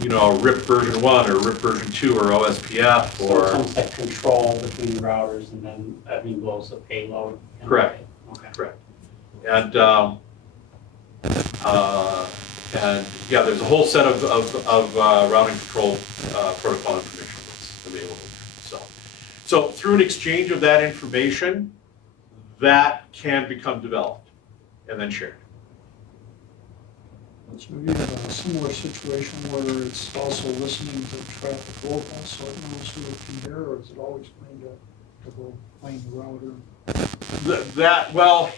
you know, RIP version 1 or RIP version 2 or OSPF, So or it's almost like control between the routers, and then admin blows the payload. Correct. Okay. correct. And yeah, there's a whole set of routing control protocol information that's available. So through an exchange of that information, that can become developed and then shared. So you have a similar situation where it's also listening to traffic local, so it knows who it can hear, or is it always going to go find the router? Well,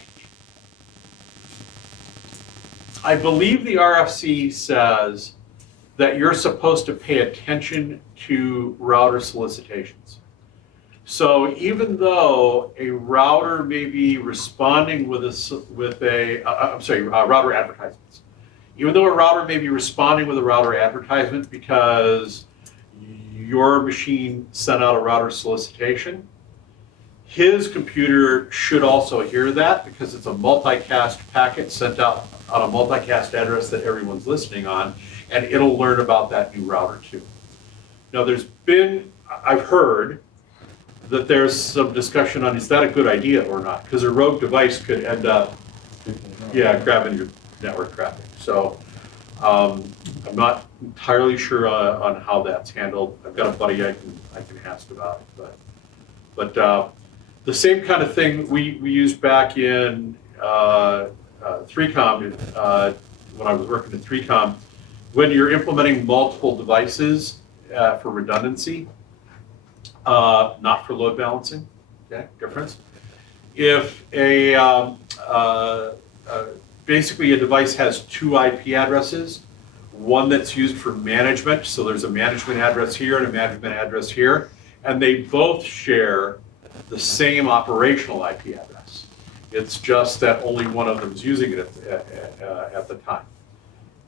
I believe the RFC says that you're supposed to pay attention to router solicitations. So even though a router may be responding with router advertisements. Even though a router may be responding with a router advertisement because your machine sent out a router solicitation, his computer should also hear that because it's a multicast packet sent out on a multicast address that everyone's listening on, and it'll learn about that new router too. Now I've heard that there's some discussion on, is that a good idea or not? Because a rogue device could end up, grabbing your network traffic. So I'm not entirely sure on how that's handled. I've got a buddy I can ask about it, but the same kind of thing we used back in 3Com when I was working in 3Com. When you're implementing multiple devices for redundancy, not for load balancing, okay, difference. If basically a device has two IP addresses, one that's used for management, so there's a management address here and a management address here, and they both share the same operational IP address. It's just that only one of them is using it at the time.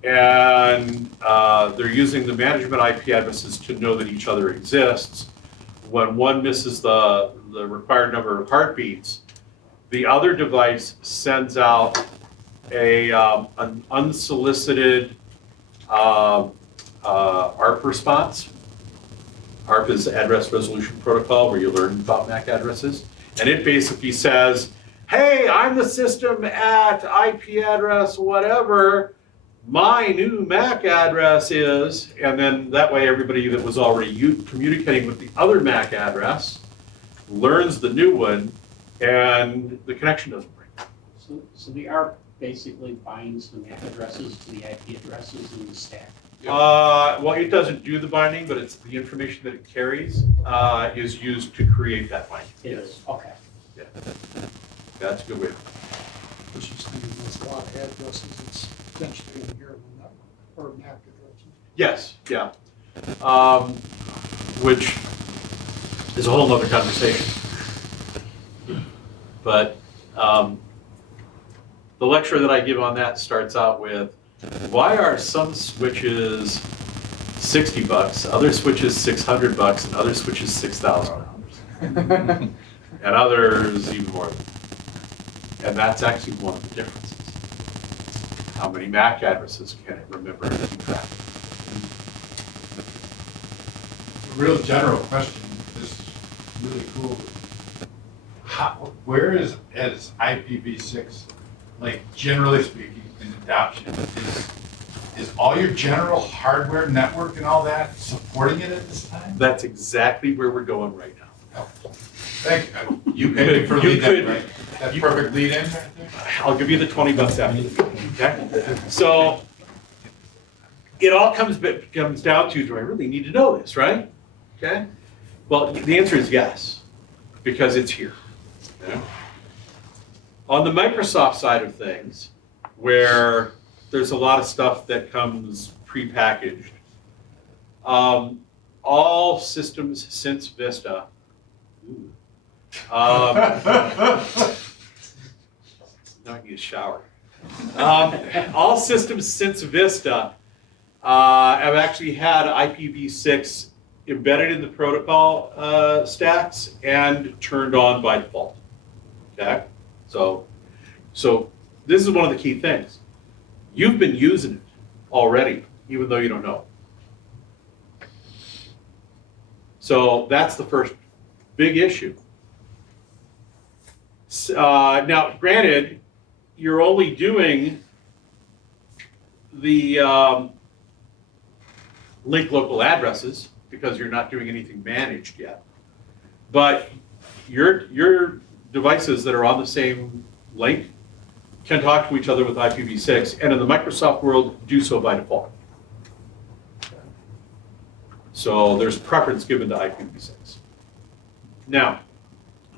and they're using the management IP addresses to know that each other exists. When one misses the required number of heartbeats, the other device sends out an unsolicited ARP response. ARP is Address Resolution Protocol, where you learn about MAC addresses. And it basically says, hey, I'm the system at IP address whatever, my new MAC address is, and then that way everybody that was already communicating with the other MAC address learns the new one, and the connection doesn't break. So the ARP basically binds the MAC addresses to the IP addresses in the stack. Well, it doesn't do the binding, but it's the information that it carries is used to create that binding. It is, okay. Yeah. That's a good way. Which is thinking there's a lot of addresses that's potentially in here, the network, or MAC addresses. Yes, yeah. Which is a whole nother conversation. But the lecture that I give on that starts out with, why are some switches $60, other switches $600, and other switches $6,000? And others even more. And that's actually one of the differences. How many MAC addresses can it remember and keep track of? A real general question, this is really cool. Where is IPv6, like generally speaking, in adoption? Is all your general hardware network and all that supporting it at this time? That's exactly where we're going right now. Thank you. You paid me for lead in, right? That's you- perfect lead in right there? I'll give you the $20 after the meeting, okay? So it all comes down to, do I really need to know this, right? Okay? Well, the answer is yes, because it's here. Okay? On the Microsoft side of things, where there's a lot of stuff that comes prepackaged, all systems since Vista, now I need a shower. All systems since Vista have actually had IPv6 embedded in the protocol stacks and turned on by default. Okay, so this is one of the key things. You've been using it already, even though you don't know. So that's the first big issue. Now, granted, you're only doing the link local addresses because you're not doing anything managed yet. But your devices that are on the same link can talk to each other with IPv6, and in the Microsoft world, do so by default. So there's preference given to IPv6. Now,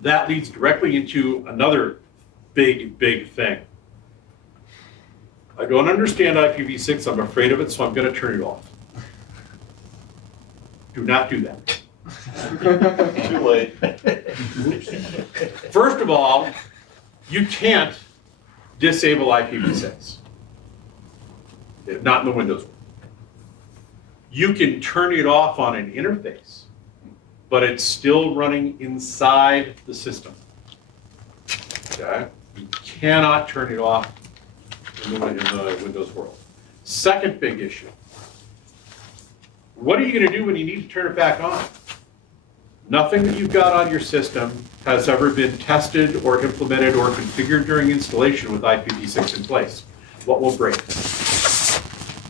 that leads directly into another big thing. I don't understand IPv6, I'm afraid of it, so I'm going to turn it off. Do not do that. Too late. First of all, you can't disable IPv6. Not in the Windows world. You can turn it off on an interface, but it's still running inside the system. Okay? You cannot turn it off in the Windows world. Second big issue. What are you going to do when you need to turn it back on? Nothing that you've got on your system has ever been tested or implemented or configured during installation with IPv6 in place. What will break?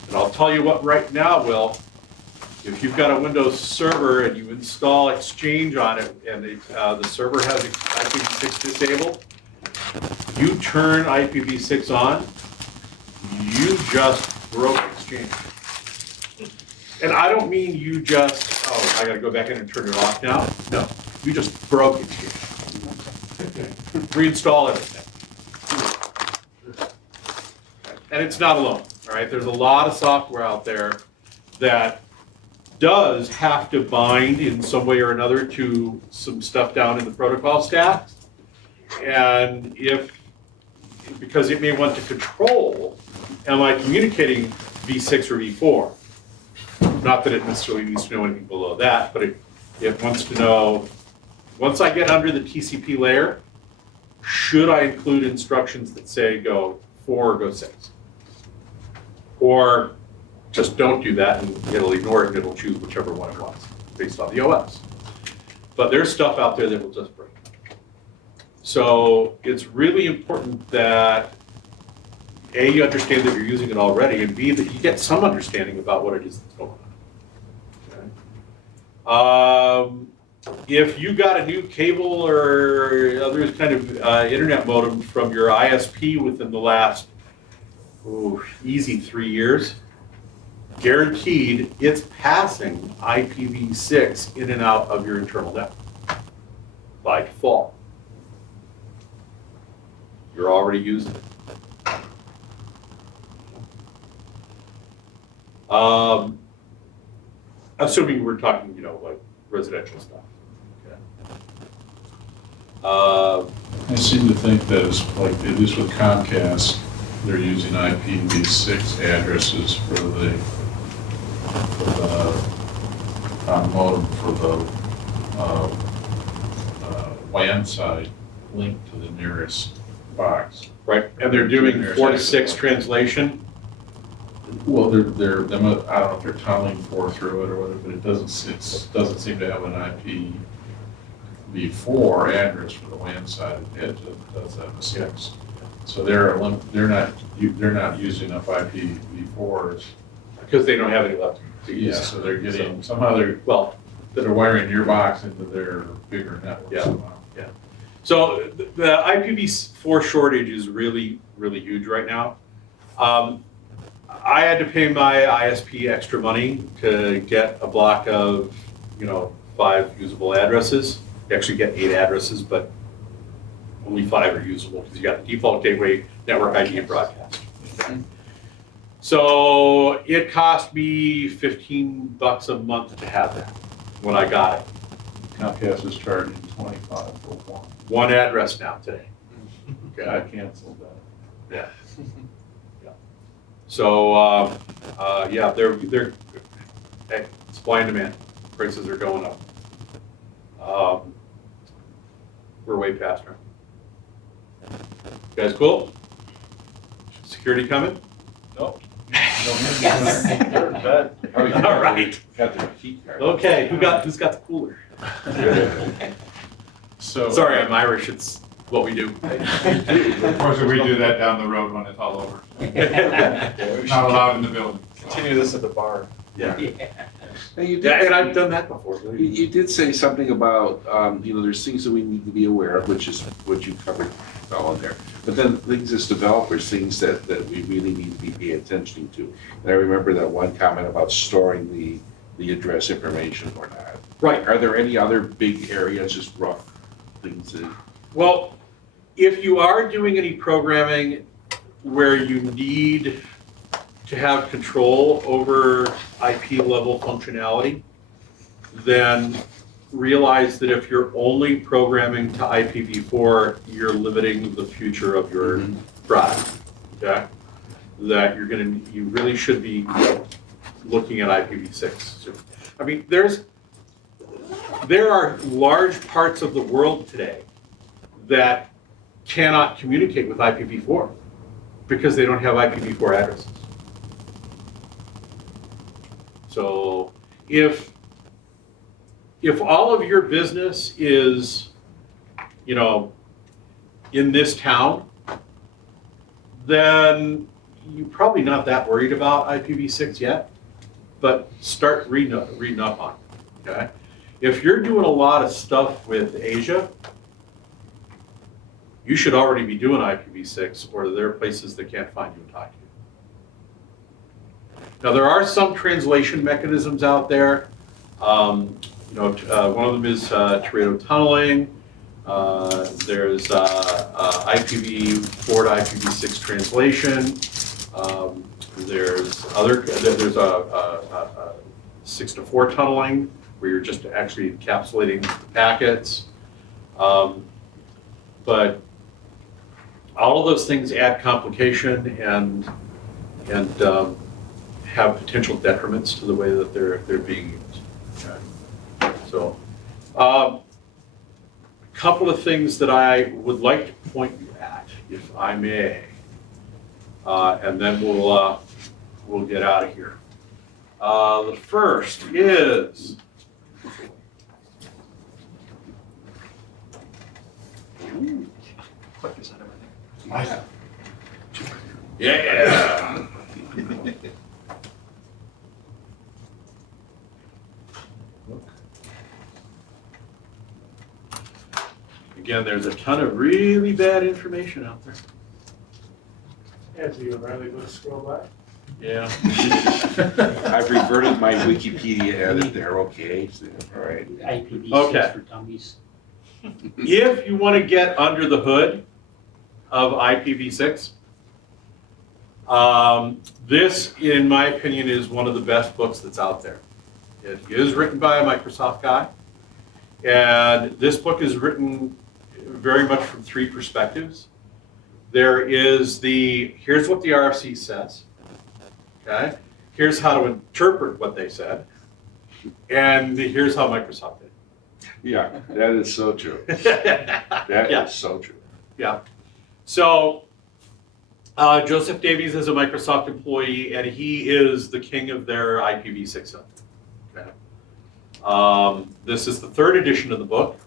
And I'll tell you what right now will. If you've got a Windows server and you install Exchange on it and the server has IPv6 disabled, you turn IPv6 on, you just broke Exchange. And I don't mean you just, oh, I gotta go back in and turn it off now. No, you just broke Exchange. Reinstall everything. And it's not alone, all right? There's a lot of software out there that does have to bind in some way or another to some stuff down in the protocol stack. And because it may want to control, am I communicating V6 or V4. Not that it necessarily needs to know anything below that, but it wants to know, once I get under the TCP layer, should I include instructions that say go 4 or go 6? Or just don't do that and it'll ignore it and it'll choose whichever one it wants based on the OS. But there's stuff out there that will just break. So it's really important that A, you understand that you're using it already, and B, that you get some understanding about what it is that's going on. Okay? If you got a new cable or other kind of internet modem from your ISP within the last, easy 3 years, guaranteed it's passing IPv6 in and out of your internal network by default. You're already using it. Assuming we're talking, like residential stuff. Okay. I seem to think that it's like, at least with Comcast, they're using IPv6 addresses for the modem for the WAN side linked to the nearest box. Right, and they're doing 4 to 6 translation. Well, I don't know if they're tunneling 4 through it or whatever, but it doesn't seem to have an IPv4 address for the WAN side. It does have a 6. So they're not using up IPv4s Because they don't have any left to use. Yeah, so they're getting somehow they're wiring your box into their bigger network Yeah. somehow. So the IPv4 shortage is really, really huge right now. I had to pay my ISP extra money to get a block of, 5 usable addresses. You actually get 8 addresses, but only 5 are usable because you got the default gateway, network ID, and broadcast. Okay. So it cost me $15 a month to have that when I got it. Comcast is charging $25 for one. One address now today. Okay. I canceled that. Yeah. Yeah. So, they're hey, supply and demand. Prices are going up. We're way past now. You guys cool? Security coming? Nope. Yes. They're in bed. All right. Got their key card. Okay, who's got the cooler? So. Sorry, I'm Irish. It's what we do. Of course, we do that down the road when it's all over. It's not allowed in the building. Continue this at the bar. Yeah. Now, you did Yeah, and say- I've done that before. You did say something about, there's things that we need to be aware of, which is what you covered all in there. But then things as developers, things that we really need to be paying attention to. And I remember that one comment about storing the address information or not. Right. Are there any other big areas, just rough things that? Well, if you are doing any programming where you need to have control over IP level functionality, then realize that if you're only programming to IPv4, you're limiting the future of your product, okay? That you really should be looking at IPv6. I mean, there are large parts of the world today that cannot communicate with IPv4 because they don't have IPv4 addresses. So if all of your business is, in this town, then you're probably not that worried about IPv6 yet, but start reading up on it, okay? If you're doing a lot of stuff with Asia, you should already be doing IPv6, or there are places that can't find you and talk to you. Now, there are some translation mechanisms out there. One of them is Teredo tunneling. There's IPv4 to IPv6 translation. There's a 6 to 4 tunneling, where you're just actually encapsulating packets. But all of those things add complication, and have potential detriments to the way that they're being used. Okay. So, a couple of things that I would like to point you at, if I may, and then we'll get out of here. The first is Quick, is that everything? Nice. yeah. Again, there's a ton of really bad information out there. As you O'Reilly would scroll by. Yeah. I've reverted my Wikipedia edit there, okay? So, all right. IPv6 Okay. for dummies. If you want to get under the hood of IPv6, this, in my opinion, is one of the best books that's out there. It is written by a Microsoft guy, and this book is written very much from three perspectives. There is here's what the RFC says, okay? Here's how to interpret what they said, and here's how Microsoft did. Yeah, that is so true. That Yeah. is so true. Yeah. So Joseph Davies is a Microsoft employee, and he is the king of their IPv6. Okay. This is the third edition of the book.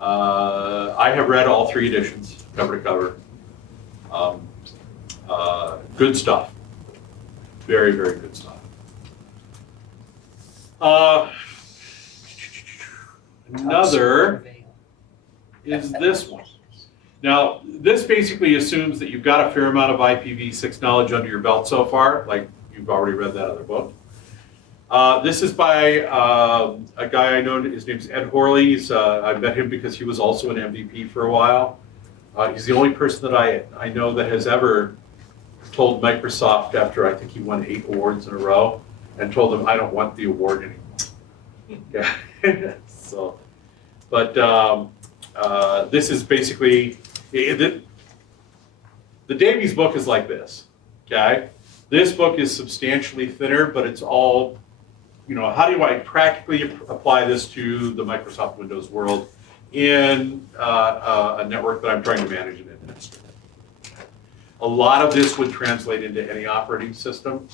I have read all three editions, cover to cover. Good stuff. Very, very good stuff. Another is this one. Now, this basically assumes that you've got a fair amount of IPv6 knowledge under your belt so far, like you've already read that other book. This is by a guy I know, his name's Ed Horley. I met him because he was also an MVP for a while. He's the only person that I know that has ever told Microsoft after I think he won 8 awards in a row and told them, I don't want the award anymore. Yeah. So, but this is basically, the Davies book is like this, okay? This book is substantially thinner, but it's all, how do I practically apply this to the Microsoft Windows world in a network that I'm trying to manage and administer? A lot of this would translate into any operating system,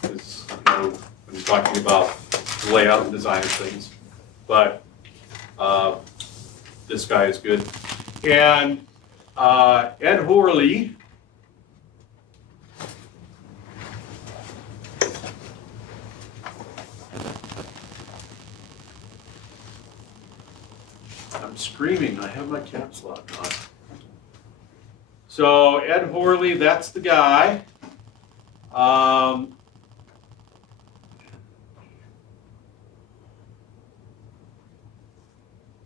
because when you're talking about the layout and design of things. But this guy is good. And Ed Horley, I'm screaming, I have my caps lock on. So Ed Horley, that's the guy.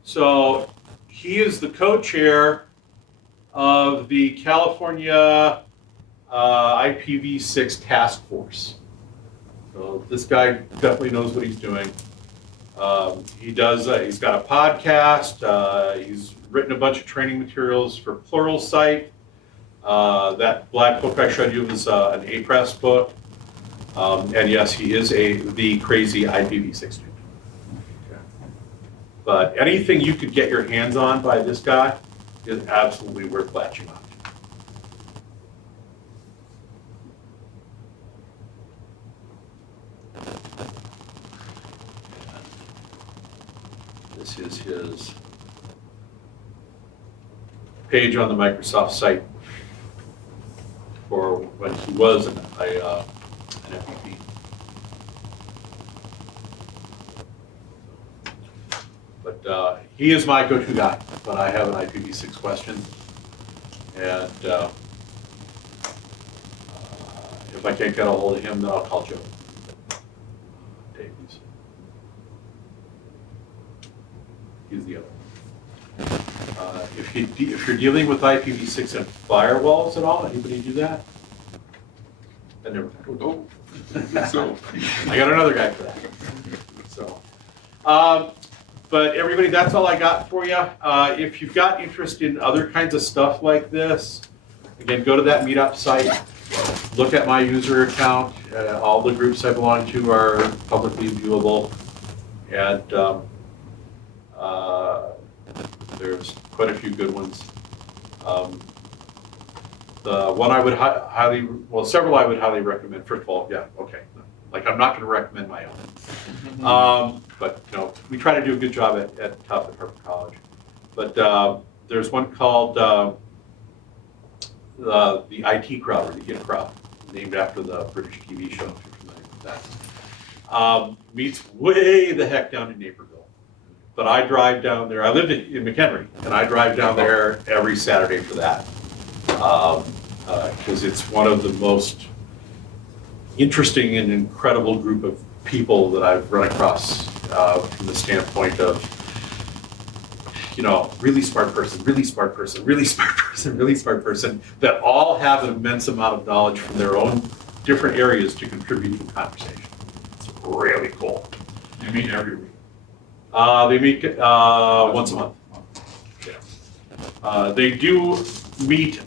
So he is the co-chair of the California IPv6 task force. So this guy definitely knows what he's doing. He's got a podcast. He's written a bunch of training materials for Pluralsight. That black book I showed you was an A-Press book. And yes, he is the crazy IPv6 dude. Okay. But anything you could get your hands on by this guy is absolutely worth latching on to. This is his page on the Microsoft site for when he was an MVP. But he is my go-to guy when I have an IPv6 question. And if I can't get a hold of him, then I'll call Joe Davies. He's the other one. If you're dealing with IPv6 and firewalls at all, anybody do that? I never. Oh, so, I got another guy for that. So, but everybody, that's all I got for you. If you've got interest in other kinds of stuff like this, again, go to that meetup site, look at my user account. All the groups I belong to are publicly viewable. And there's quite a few good ones. The one I would highly, well, several I would highly recommend. First of all, yeah, okay. Like, I'm not going to recommend my own. But, you know, we try to do a good job at Harvard College. But there's one called the IT crowd, or the IT crowd, named after the British TV show, if you're familiar with that. Meets way the heck down in Naperville. But I drive down there, I live in McHenry, and I drive down there every Saturday for that. Because it's one of the most interesting and incredible group of people that I've run across from the standpoint of, you know, really smart person, really smart person, really smart person, really smart person, that all have an immense amount of knowledge from their own different areas to contribute to the conversation. It's really cool. You meet every week. They meet once a month. Yeah. They do meet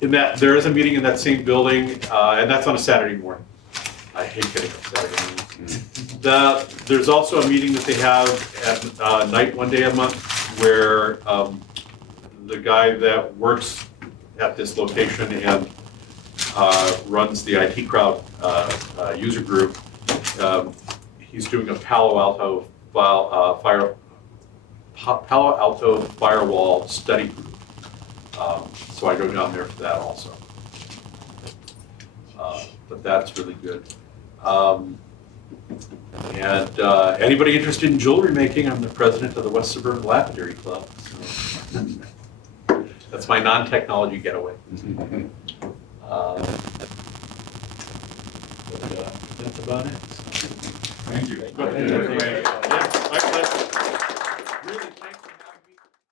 in that, there is a meeting in that same building, and that's on a Saturday morning. I hate getting up Saturday morning. There's also a meeting that they have at night one day a month where the guy that works at this location and runs the IT crowd user group, he's doing a Palo Alto firewall study group. So I go down there for that also. But that's really good. And anybody interested in jewelry making, I'm the president of the West Suburban Lapidary Club. So that's my non-technology getaway. But, that's about it. Thank you. Good.